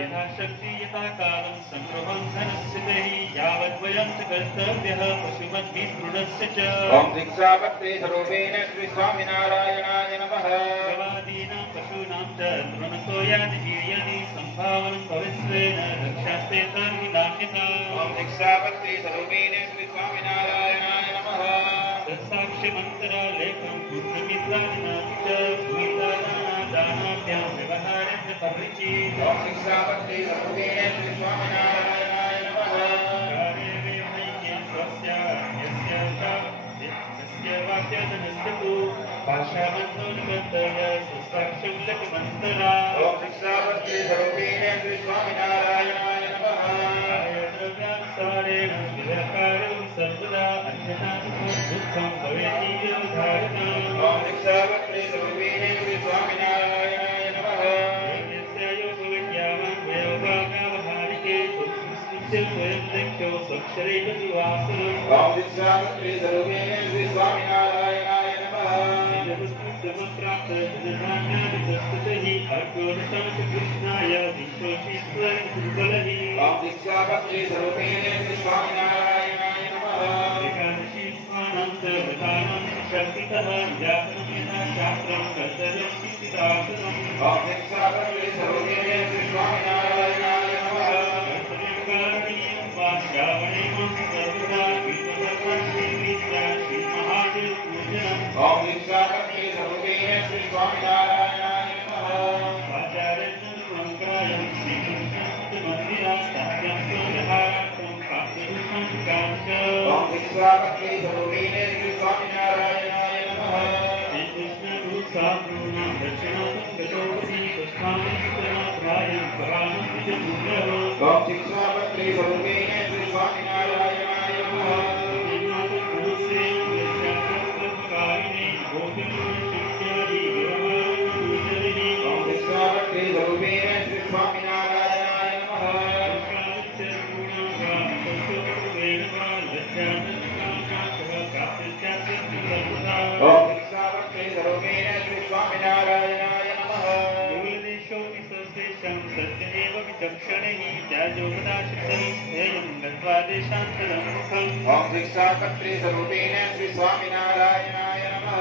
यथा शक्ति यथा कालं संग्रहं धनस्य तैः यावद्वयं च कर्तव्यः पशुमद्भिः स्पृढस्य च ओम शिक्षापत्रे स्वरूपेण श्री स्वामिनारायणाय नमः गवादीनां पशूनां च तृणतोयादिभिः यदि सम्भावनं भवेत्स्वेन रक्षास्ते तर्हि नान्यथा ओम शिक्षापत्रे स्वरूपेण श्री स्वामिनारायणाय नमः तत्साक्ष्यमन्तरालेखं पुत्रमित्रादिनापि च भूमिदानादानाभ्यां व्यवहारेण परिचि ओम शिक्षापत्रे स्वरूपेण श्री स्वामिनारायणाय नमः कार्यमेवैक्ये स्वस्य यस्य यस्य वाक्यधनस्य तु भाषामन्तो न कर्तव्य सुसाक्ष्यमुल्लकमन्तरा ओम शिक्षापत्रे स्वरूपेण श्री स्वामिनारायणाय नमः कार्यद्रव्यानुसारेण व्यवहारं सर्वदा अन्यथा दुःखं भवेति धारणा ओम शिक्षापत्रे स्वरूपेण श्री स्वामिनारायणाय नमः यस्य योगविद्यावान् वयोभागावहारिके सुस्मिस्य स्वयं लक्ष्यो स्वक्षरैव निवासः ओम शिक्षापत्रे स्वरूपेण श्री स्वामिनारायणाय नमः समप्राप्त जनधान्यादितस्तुतिः अर्कोदशं च कृष्णाय विश्वशीश्वर दुर्बलः ओम शिक्षापत्रे स्वरूपेण श्री स्वामिनारायणाय नमः एकादशी स्वानां च व्रतानां शक्तितः व्याकरणं यथा शास्त्रं कर्तव्यं शिक्षितासनम् ओम शिक्षापत्रे स्वरूपेण श्री स्वामिनारायणाय नमः कर्तव्यं कारणीयं वा श्रावणेमं सर्वदा विश्वदर्शनश्रीमित्रा श्रीमहादेवपूजनम् ओम शिक्षापत्रे स्वरूपेण श्री स्वामिनारायणाय नमः आचार्यज्ञमङ्कायं श्रीकृष्णस्तुमन्दिरास्ताभ्यां स्वव्यवहारार्थं काव्यरूपं काञ्च ओम शिक्षापत्रे स्वरूपेण श्री स्वामिनारायणाय नमः श्रीकृष्णरूपसाम्रूणां दक्षिणातं गतोऽसि पुष्पाणिस्तनात्रायं पराणं निजमुद्रः ओम शिक्षापत्रे स्वरूपेण श्री स्वामिनारायणाय नमः ओम शिक्षापत्रे स्वरूपेण श्री स्वामिनारायणाय नमः ओम शिक्षापत्रे स्वरूपेण श्री स्वामिनारायणाय नमः ओम शिक्षापत्रे स्वरूपेण श्री स्वामिनारायणाय नमः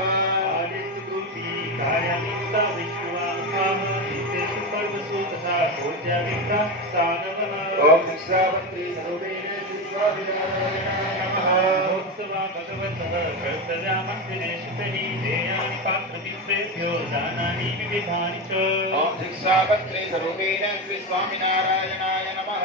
ओम शिक्षापत्रे स्वरूपेण श्री स्वामिनारायणाय नमः भगवतः कर्तव्यामन्दिरेषुतैः देयानि पात्रमित्रेभ्यो दानानि विविधानि च ओम शिक्षापत्रे स्वरूपेण श्री स्वामिनारायणाय नमः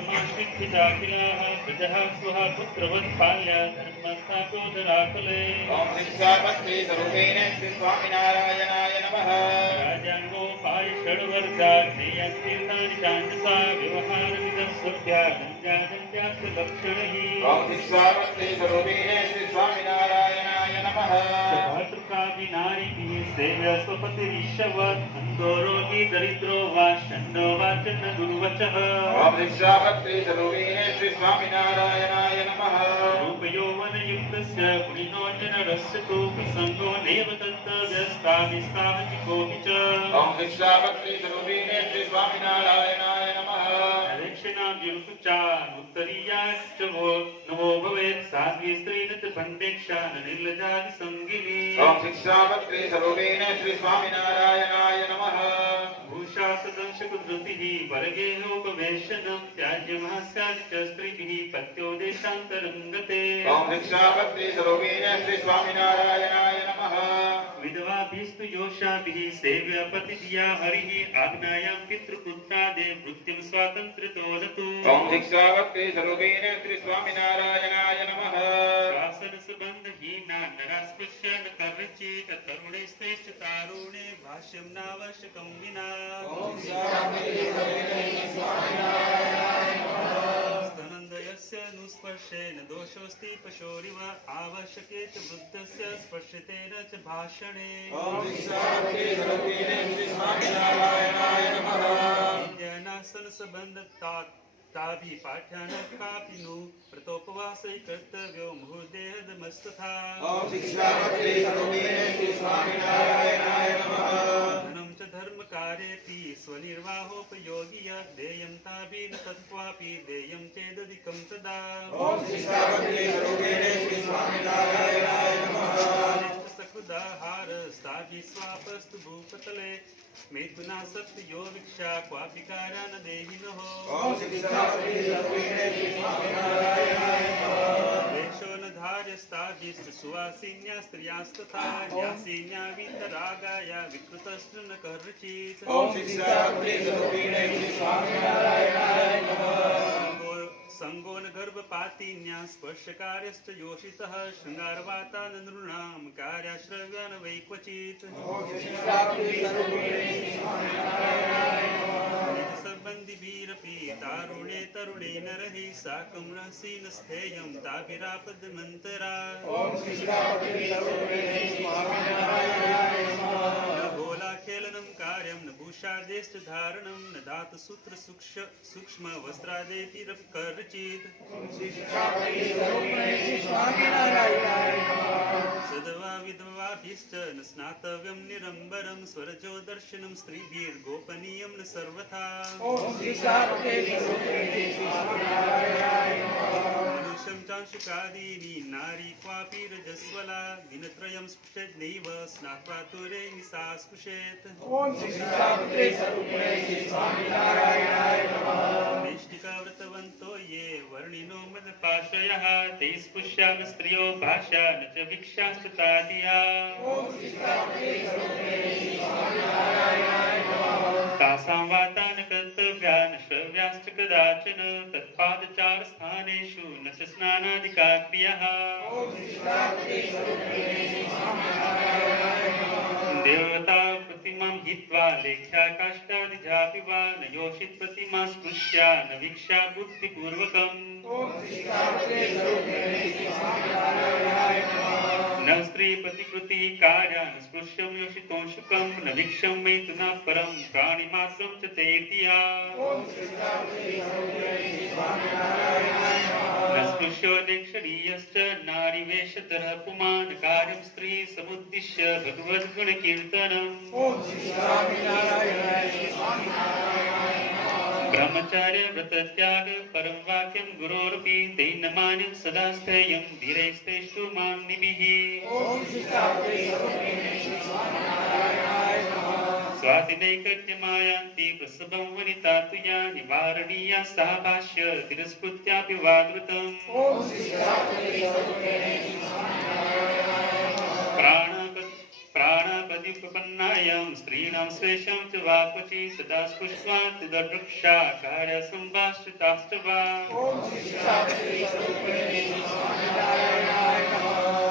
धर्मशास्त्रमाश्रिताखिलाः प्रजः स्वः पुत्रवत्पाल्य धर्मस्थापोदराकुले ओम शिक्षापत्रे स्वरूपेण श्री स्वामिनारायणाय नमः राजाङ्गोपाय षड्वर्गा ध्येयतीर्थानि चाञ्जसा व्यवहारविदस्वभ्या गङ्गादण्ड्यास्तलक्षणैः ओम शिक्षापत्रे स्वरूपेण श्री स्वामिनारायणाय नमः भातृकादिनारिभिः सेव्य स्वपतिरीशवत् अन्धो रोगी दरिद्रो वा षण्डो वा च न दुर्वचः ओम शिक्षापत्रे स्वरूपेण श्री स्वामिनारायणाय नमः रूपयौवनयुक्तस्य गुणिनोजनरस्य तु प्रसङ्गो नैव तत्तव्यस्ताविस्तावचिकोऽपि च ओम शिक्षापत्रे स्वरूपेण श्री स्वामिनारायणाय नमः दक्षिणाभ्युपचारोत्तरीयाश्च वो नमो भवेत् साध्वी स्त्रीण च पण्डेक्षा न निर्लजादिसङ्गिनी ओम शिक्षापत्रे स्वरूपेण श्री स्वामिनारायणाय नमः भूषा सदंशकुधृतिः परगेहोपवेशनं त्याज्यमहास्यादि च स्त्रीभिः पत्यो देशान्तरङ्गते ओम शिक्षापत्रे स्वरूपेण श्री स्वामिनारायणाय नमः विधवाभिस्तु योषाभिः सेव्य पतिधिया हरिः आज्ञायां पितृपुत्रादे मृत्युं स्वातन्त्र्यतो ओम शिक्षापत्रे स्वरूपेण श्री स्वामिनारायणाय नमः शासन संबंधहीना नरास्पृश्य न कर्चित तरुणैस्तैश्च तारुणे भाष्यं नावश्यकं विना स्तनन्दयस्य नुस्पर्शेन दोषोऽस्ति पशोरिव आवश्यके च वृद्धस्य स्पर्शितेन च भाषणे विद्यानासन संबंधतात ताभि पाठ्यान कापि नु प्रतोपवासै कर्तव्यो मुहुर्देहदमस्तथा ओम शिक्षापत्रे स्वरूपेण श्री स्वामिनारायणाय नमः धनं च धर्मकार्येऽपि स्वनिर्वाहोपयोगि यत् देयं ताभिः न तत्त्वापि देयं चेदधिकं तदा ओम शिक्षापत्रे स्वरूपेण श्री स्वामिनारायणाय नमः सकृदाहारस्ताभिः स्वापस्तु भूपतले मेतुना सत्यो भिक्षा क्वापि कार्या न देहिनः ओम शिक्षापत्रे स्वरूपेण श्री स्वामिनारायणाय नमः वेषो न धार्यस्ताभिस्तु सुवासिन्या स्त्रियास्तथा न्यासिन्या वीतरागाया विकृतस्तु न कर्चित् ओम शिक्षापत्रे स्वरूपेण श्री स्वामिनारायणाय नमः संगो न गर्भपातिन्या स्पर्शकार्यश्च योषितः शृङ्गारवाता न नृणां कार्याश्रव्या न वै क्वचित् सम्बन्धिभिरपि तारुणे तरुणे नरैः साकं रहसि न स्थेयं ताभिरापदमन्तरा न गोलाखेलनं कार्यं न भूषादेश्च धारणं न धातुसूत्र सूक्ष्म वस्त्रादेतिरपि कर्चित् सदवा विधवाभिश्च न स्नातव्यं निरम्बरं स्वरजो दर्शनं स्त्रीभिर्गोपनीयं न सर्वथा मनुष्यं चांशुकादीनि नारी क्वापि रजस्वला दिनत्रयं स्पृशेद्नैव स्नात्वा तुरे निसा स्पृशेत् नैष्ठिकाव्रतवन्तो ये वर्णिनो मदपाशयः ते स्पृश्याम स्त्रियो भाषा न च भिक्षाश्च तादिया तासां वाता न कर्तव्या न श्रव्याश्च कदाचन तत्पादचारस्थानेषु न च स्नानादिका क्रियाः देवता प्रतिमां हित्वा लेख्या काष्ठादिजापि वा न योषित प्रतिमा स्पृश्या न वीक्षा बुद्धिपूर्वकम् न स्त्री प्रतिकृति कार्या न स्पृश्यं योषितोंशुकं न वीक्षं मैथुना परं प्राणिमात्रं च तेतिया न स्पृश्यो नेक्षणीयश्च नारीवेषतरः पुमान् कार्यं स्त्री समुद्दिश्य भगवद्गुणकीर्तनम् ब्रह्मचार्य व्रतत्याग परं वाक्यं गुरोरपि तेन मान्यं सदा स्थेयं धीरैस्तेषु मान्निभिः स्वातिनैकट्यमायान्ति प्रसभं वनिता तुया निवारणीया सा भाष्य तिरस्कृत्यापि वादृतम् प्राणापदिपन्नायां स्त्रीणां स्वेषं च वा क्वचित् तदा स्पृष्ट्वा तदवृक्षा कार्यसम्भाषिताश्च वा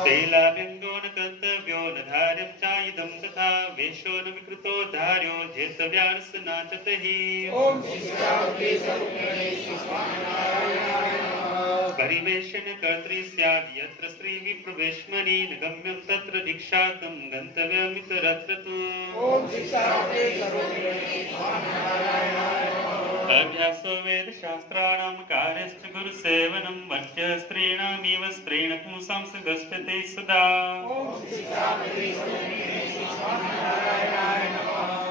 तैलाभ्यङ्गो न कर्तव्यो न धार्यं चायिदं तथा वेषो न विकृतो धार्यो जेतव्यार्सना च तैः परिवेशन कर्त्री स्याद् यत्र स्त्रीभिः प्रवेश्मनि न गम्यं तत्र भिक्षार्थं गन्तव्यमितरत्र तु अभ्यासो वेदशास्त्राणां कार्यश्च गुरुसेवनं मध्य स्त्रीणामिव स्त्रीण पुंसां सगच्छते सदा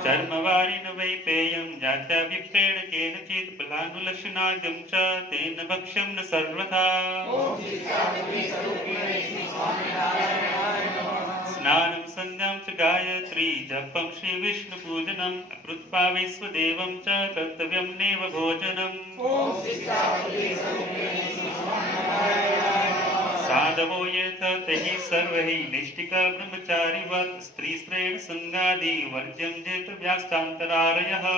चर्मवारिण वै पेयं जात्याभिप्रेण केनचित् फलानुलक्षणाद्यं च तेन भक्ष्यं न सर्वथा स्नानं संध्यां च गायत्री जपं श्री विष्णु पूजनम् अकृत्वा विश्वदेवं च कर्तव्यं नैव भोजनम् साधवो यथ तैः सर्वैः नैष्टिका ब्रह्मचारिवत् स्त्रीश्रेण संगादि वर्ज्यं जेतव्यास्तान्तरालयः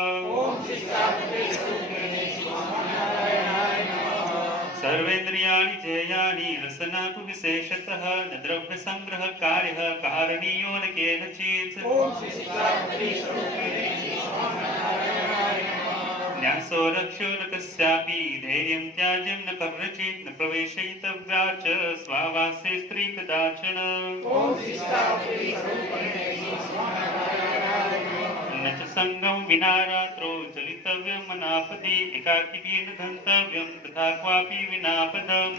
सर्वेन्द्रियाणि जयानि रसना तु विशेषतः न द्रव्यसंग्रह कार्यः कारणीयो न केनचित् न्यासो रक्षो न कस्यापि धैर्यं त्याज्यं न कर्मचित् न प्रवेशयितव्या च स्वावासे स्त्री कदाचन न च सङ्गं विना रात्रौ चलितव्यम् अनापदि एकाकिनी न गन्तव्यं तथा क्वापि विनापदम्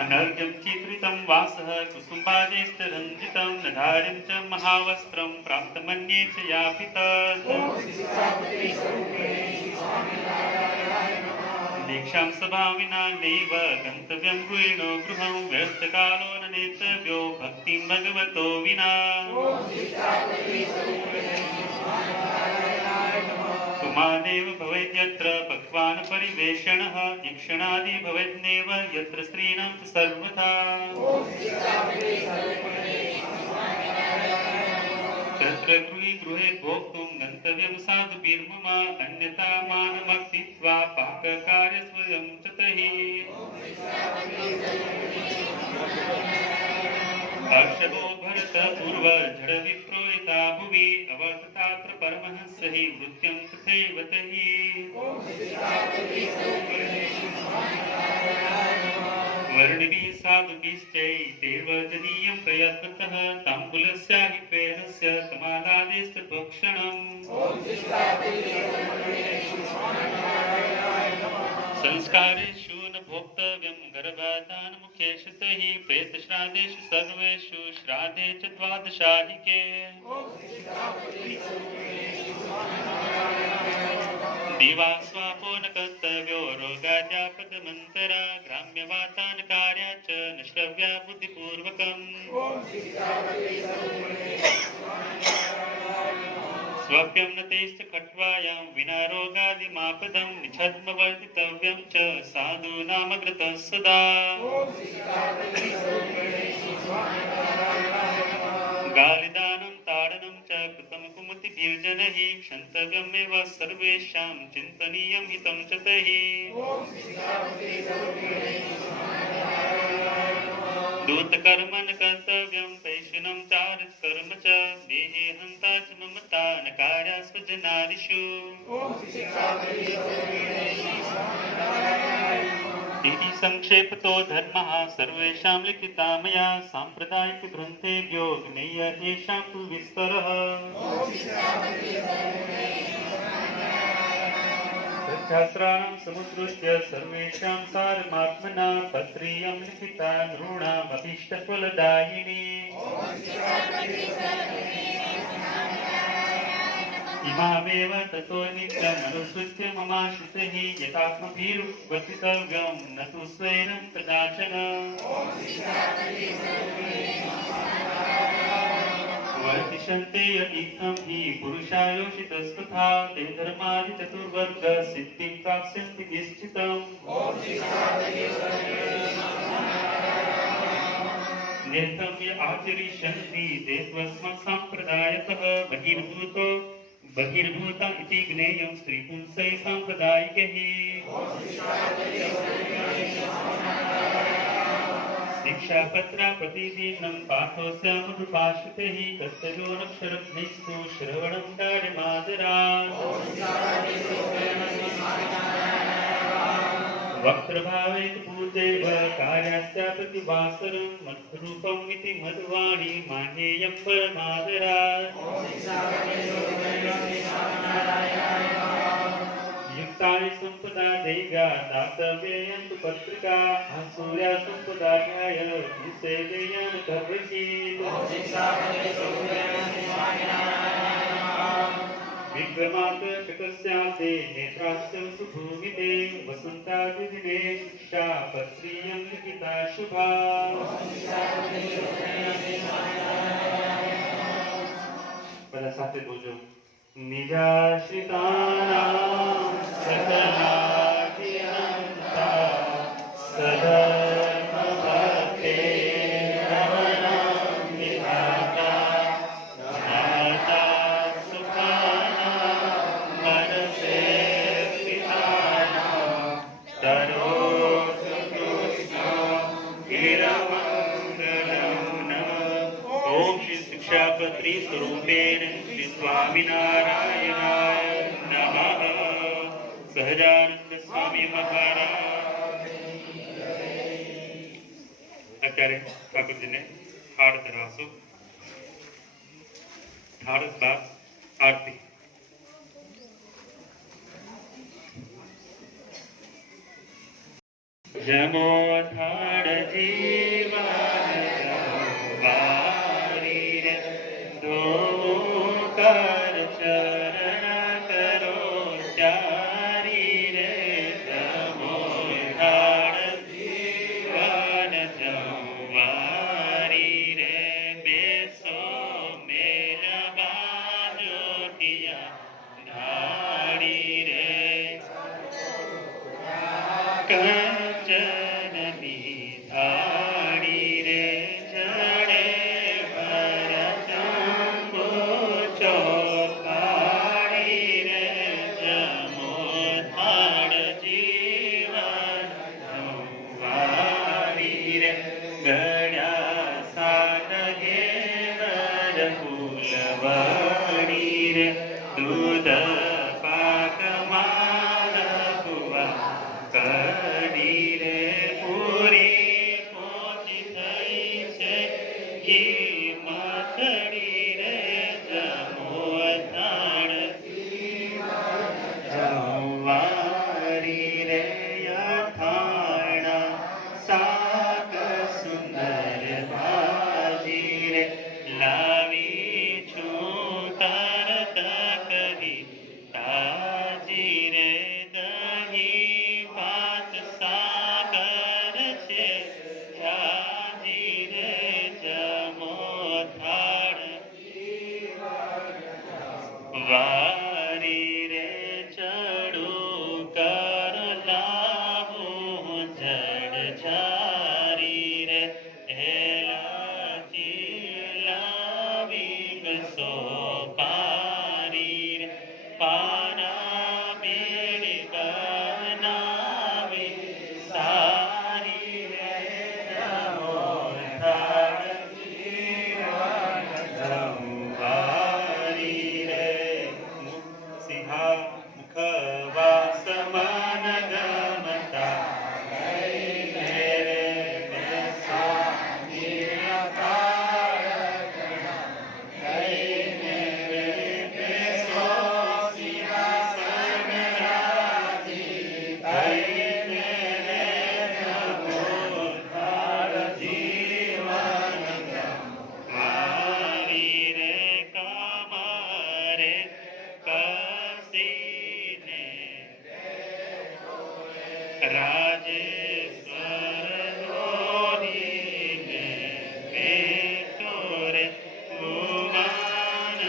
अनर्घ्यं चित्रितं वासः कुसुम्बादेस्तरञ्जितं न धार्यं च महावस्त्रं प्राप्तमन्ये च यापितम् दीक्षां सभाविना नैव गन्तव्यं गुणो गृहं व्यर्थकालो न नेतव्यो भक्तिं भगवतो विना पुमानेव भवेद्यत्र पक्वान् परिवेषणः दीक्षणादि भवेद्नेव यत्र स्त्रीणां च सर्वथा तत्र गृहे गृहे भोक्तुं गन्तव्यं साधुभिर्मम अन्यथा मानमक्तित्वा पाककार्य स्वयं च तैः हर्षभो भरत पूर्व जड़ विप्रोयिता भुवि अवर्ततात्र परमहंसः वृत्यं तथैव तैः वर्णिभिः साधुभिश्चैतेव जनीयं प्रयत्नतः ताम्बूलस्याहिपेनस्य तमालादेस्तभक्षणम् संस्कारेषु न भोक्तव्यं गर्भाधानमुखेषु तैः प्रेतश्राद्धेषु सर्वेषु श्राद्धे च द्वादशाधिके दिवा स्वापो न कर्तव्यो रोगाद्यापदमन्तरा ग्राम्यवातानकार्या च न श्रव्या बुद्धिपूर्वकम् स्वप्यं न तेश्च खट्वायां विना रोगादिमापदं निच्छद्मवर्तितव्यं च साधूनामग्रतः सदा गालिदानं ताडनं च कृतं कुमतिभिर्जनैः क्षन्तव्यमेव सर्वेषां चिन्तनीयं हितं च तैः दूतकर्म न कर्तव्यं पैशुनं चारकर्म च देहे हन्ता च ममता न कार्या स्वजनादिषु इति संक्षेपतो धर्मः सर्वेषां लिखिता मया साम्प्रदायिकग्रन्थेभ्यो ज्ञेय येषां तु विस्तरः शास्त्राणां समुद्रस्य सर्वेषां सारमात्मना पत्रियं लिखिता नृणामभीष्टफलदायिनी इमामेव ततो नित्यमनुसृत्य ममाश्रितैः यथात्मभिर्वर्तितव्यं न तु स्वैरं कदाचन वर्तिष्यन्ते इत्थं हि पुरुषायोषितस्तथा ते धर्मादि चतुर्वर्ग सिद्धिं प्राप्स्यन्ति निश्चितम् निर्धम्य आचरिष्यन्ति ते स्वस्मत् सम्प्रदायतः बहिर्भूता इति ज्ञेयं स्त्रीपुंसैः साम्प्रदायिकैः शिक्षापत्रा प्रतिदिनं पाठोऽस्यामनुपाश्रितैः कर्तव्योऽनक्षरज्ञैस्तु श्रवणं कार्यमादरात् वक्त्रभावेन पूजैव कार्यास्य प्रतिवासरं मद्रूपम् इति मद्वाणी मान्येयं परमादरात् युक्तानि सम्पदा दैगा दातव्येयं तु पत्रिका सूर्या सम्पदाध्याय निषेधेयं कर्मचित् ब्रह्मात् कृतस्याते नेत्रास्य सुभूमिते वसन्तादिदिने शिक्षापत्रियं लिखिता शुभा બધા સાથે બોલજો નિજાશ્રિતાનાં સદનાધિઅંતા સદર્મભક્તે રમણં વિધાતા જ્ઞાતા સુખાનાં મનસે સ્થિતાનાં તરોષ કૃષ્ણ ગિરમંગલં ઓમ શ્રી શિક્ષાપત્રી સ્વરૂપેણ શ્રી સ્વામિનારાયણાય નમઃ સહજાનંદ સ્વામી મહારાજ અત્યારે ઠાકોરજીને હાડ ધરાવશો હાડ બાદ આરતી જમો થાળ જીવન વારી રે ધોવો કર ચરણ કરો ચારી રે જમો થાળ જીવન જવારી રે બેસો મેલ બાજો ધિયા ધારી રે કંચનની થાળી રે જડે ભરતંબુ ચોપાડી રે જમો થાળ જીવન જવારી રે ગળ્યા સાત ઘેર ફૂલવડી રે દૂધ પાક માલપુઆ કડી રે પૂરી પહોંચી થઈ છે ઘી મથડી રે જમો થાળ જવારી રે અથાણા શાક સુંદર ભાજી રે લાવી છું તરત કરી તાજી રે દહીં ભાત સાગર છે છાજી રે જમો થાળ વારી રે ચડું કર લાવું જડ છારી રે હેલાચી લાવી બસો પારી રે પાના બેડી બનાવી સારી રે જમો થાળ જવારી રે સિંહા મુખવાસ મન ગમતા રે બેસા નિરતાળ ગણા રે બેસો સિંહાસન રાજી થઈને રે જમો થાળ જીવન મારી રે કામરે કસીને રાજેશ્વર ધોરીને બેઠો રે ભુવાનંદના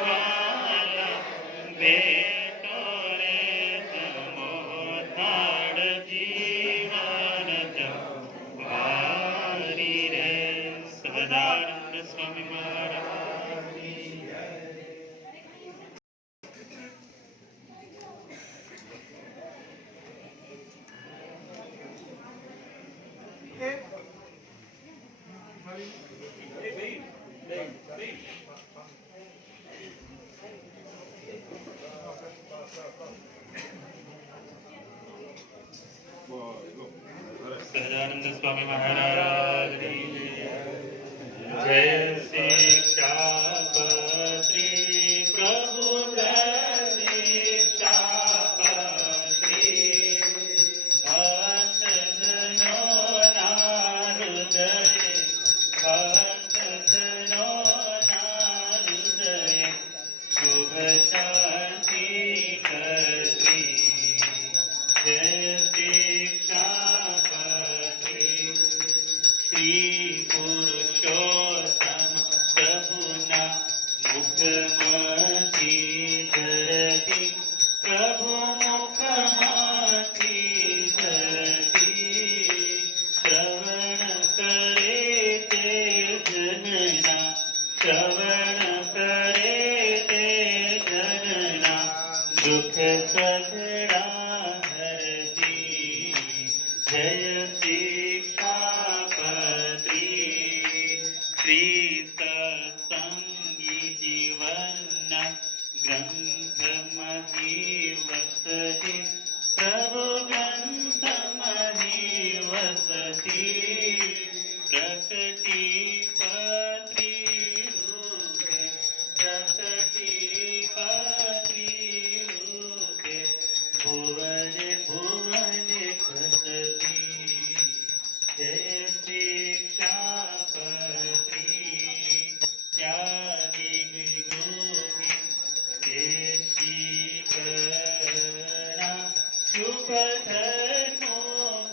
વાલા બેઠો રે જમો થાળ જીવન જવારી રે સહજાનંદ સ્વામી મહારાજની જય. સહજાનંદ સ્વામી મહારાજની જય. શિક્ષાપત્રી પ્રભુ જય શિક્ષાપત્રી ભક્તજનો ના હૃદય ભક્તજનો ના હૃદય શુભ मुखमती धरती प्रभु मुखमती धरती श्रवण करे ते जनना श्रवण करे ते जनना दुख सगड़ा हरती जय शिक्षापत्री श्री सत्संगी जीवन ग्रंथ महीवसति प्रभु ग्रंथ महीवसति प्रकटी पत्री रूपे प्रकटी पत्री रूपे भुवन भुवन खसती जय शिक्षापत्री त्यागी गोपी देशिकना शुभ धर्मो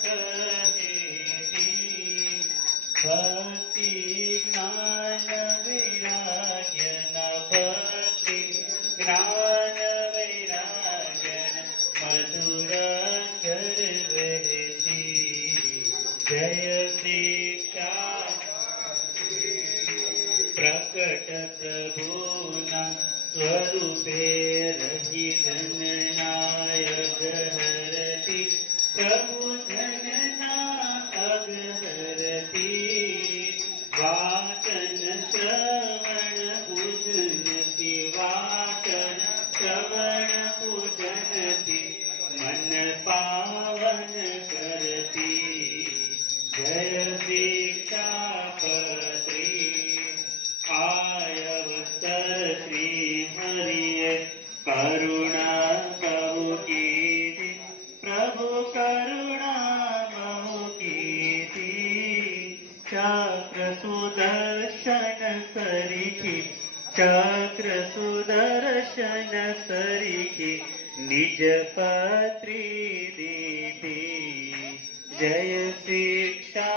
कहेति भक्ति ज्ञान वैराग्य न भक्ति ज्ञान वैराग्य मधुर जर वहसी जय शिक्षा प्रकट प्रभुना स्वरूपे रही जननायक हरति प्रभु जनना अगहरति वाचन श्रवण पूजनति वाचन श्रवण पूजनति मन पावन करति जय शिक्षापत्री आयवस्तर श्री हरिये करुणा बहु कीर्ति प्रभु करुणा बहु कीर्ति चक्र सुदर्शन सरिखी चक्र सुदर्शन सरिखी निज पत्री दीपी जय शिक्षा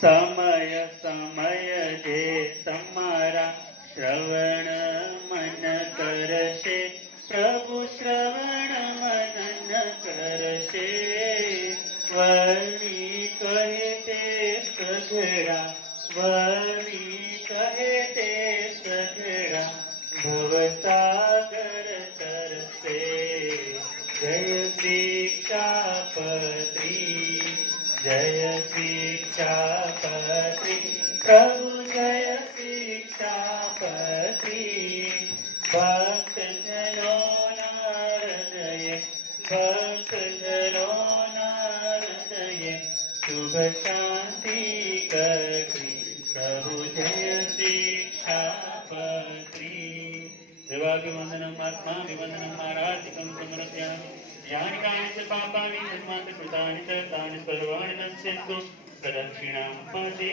समय समय जे તમારા શ્રવણ મન કરશે પ્રભુ શ્રવણ મનન કરશે વર્ણી કહે તે સઘળા વર્ણી કહે તે સઘળા ભવસાગર તરસે જય शिक्षापत्री जय शिक्षापत्री प्रभु जय शिक्षापत्री भक्त जनो नारदये भक्त जनो नारदये शुभ शांति करती प्रभु जय शिक्षापत्री देवाभिवंदनम् आत्माभिवंदनम् आराधिकं समर्पयामि यानि कानि पापानि तस्मात् कृतानि च तानि सर्वाणि नश्यन्तु प्रदक्षिणां पदे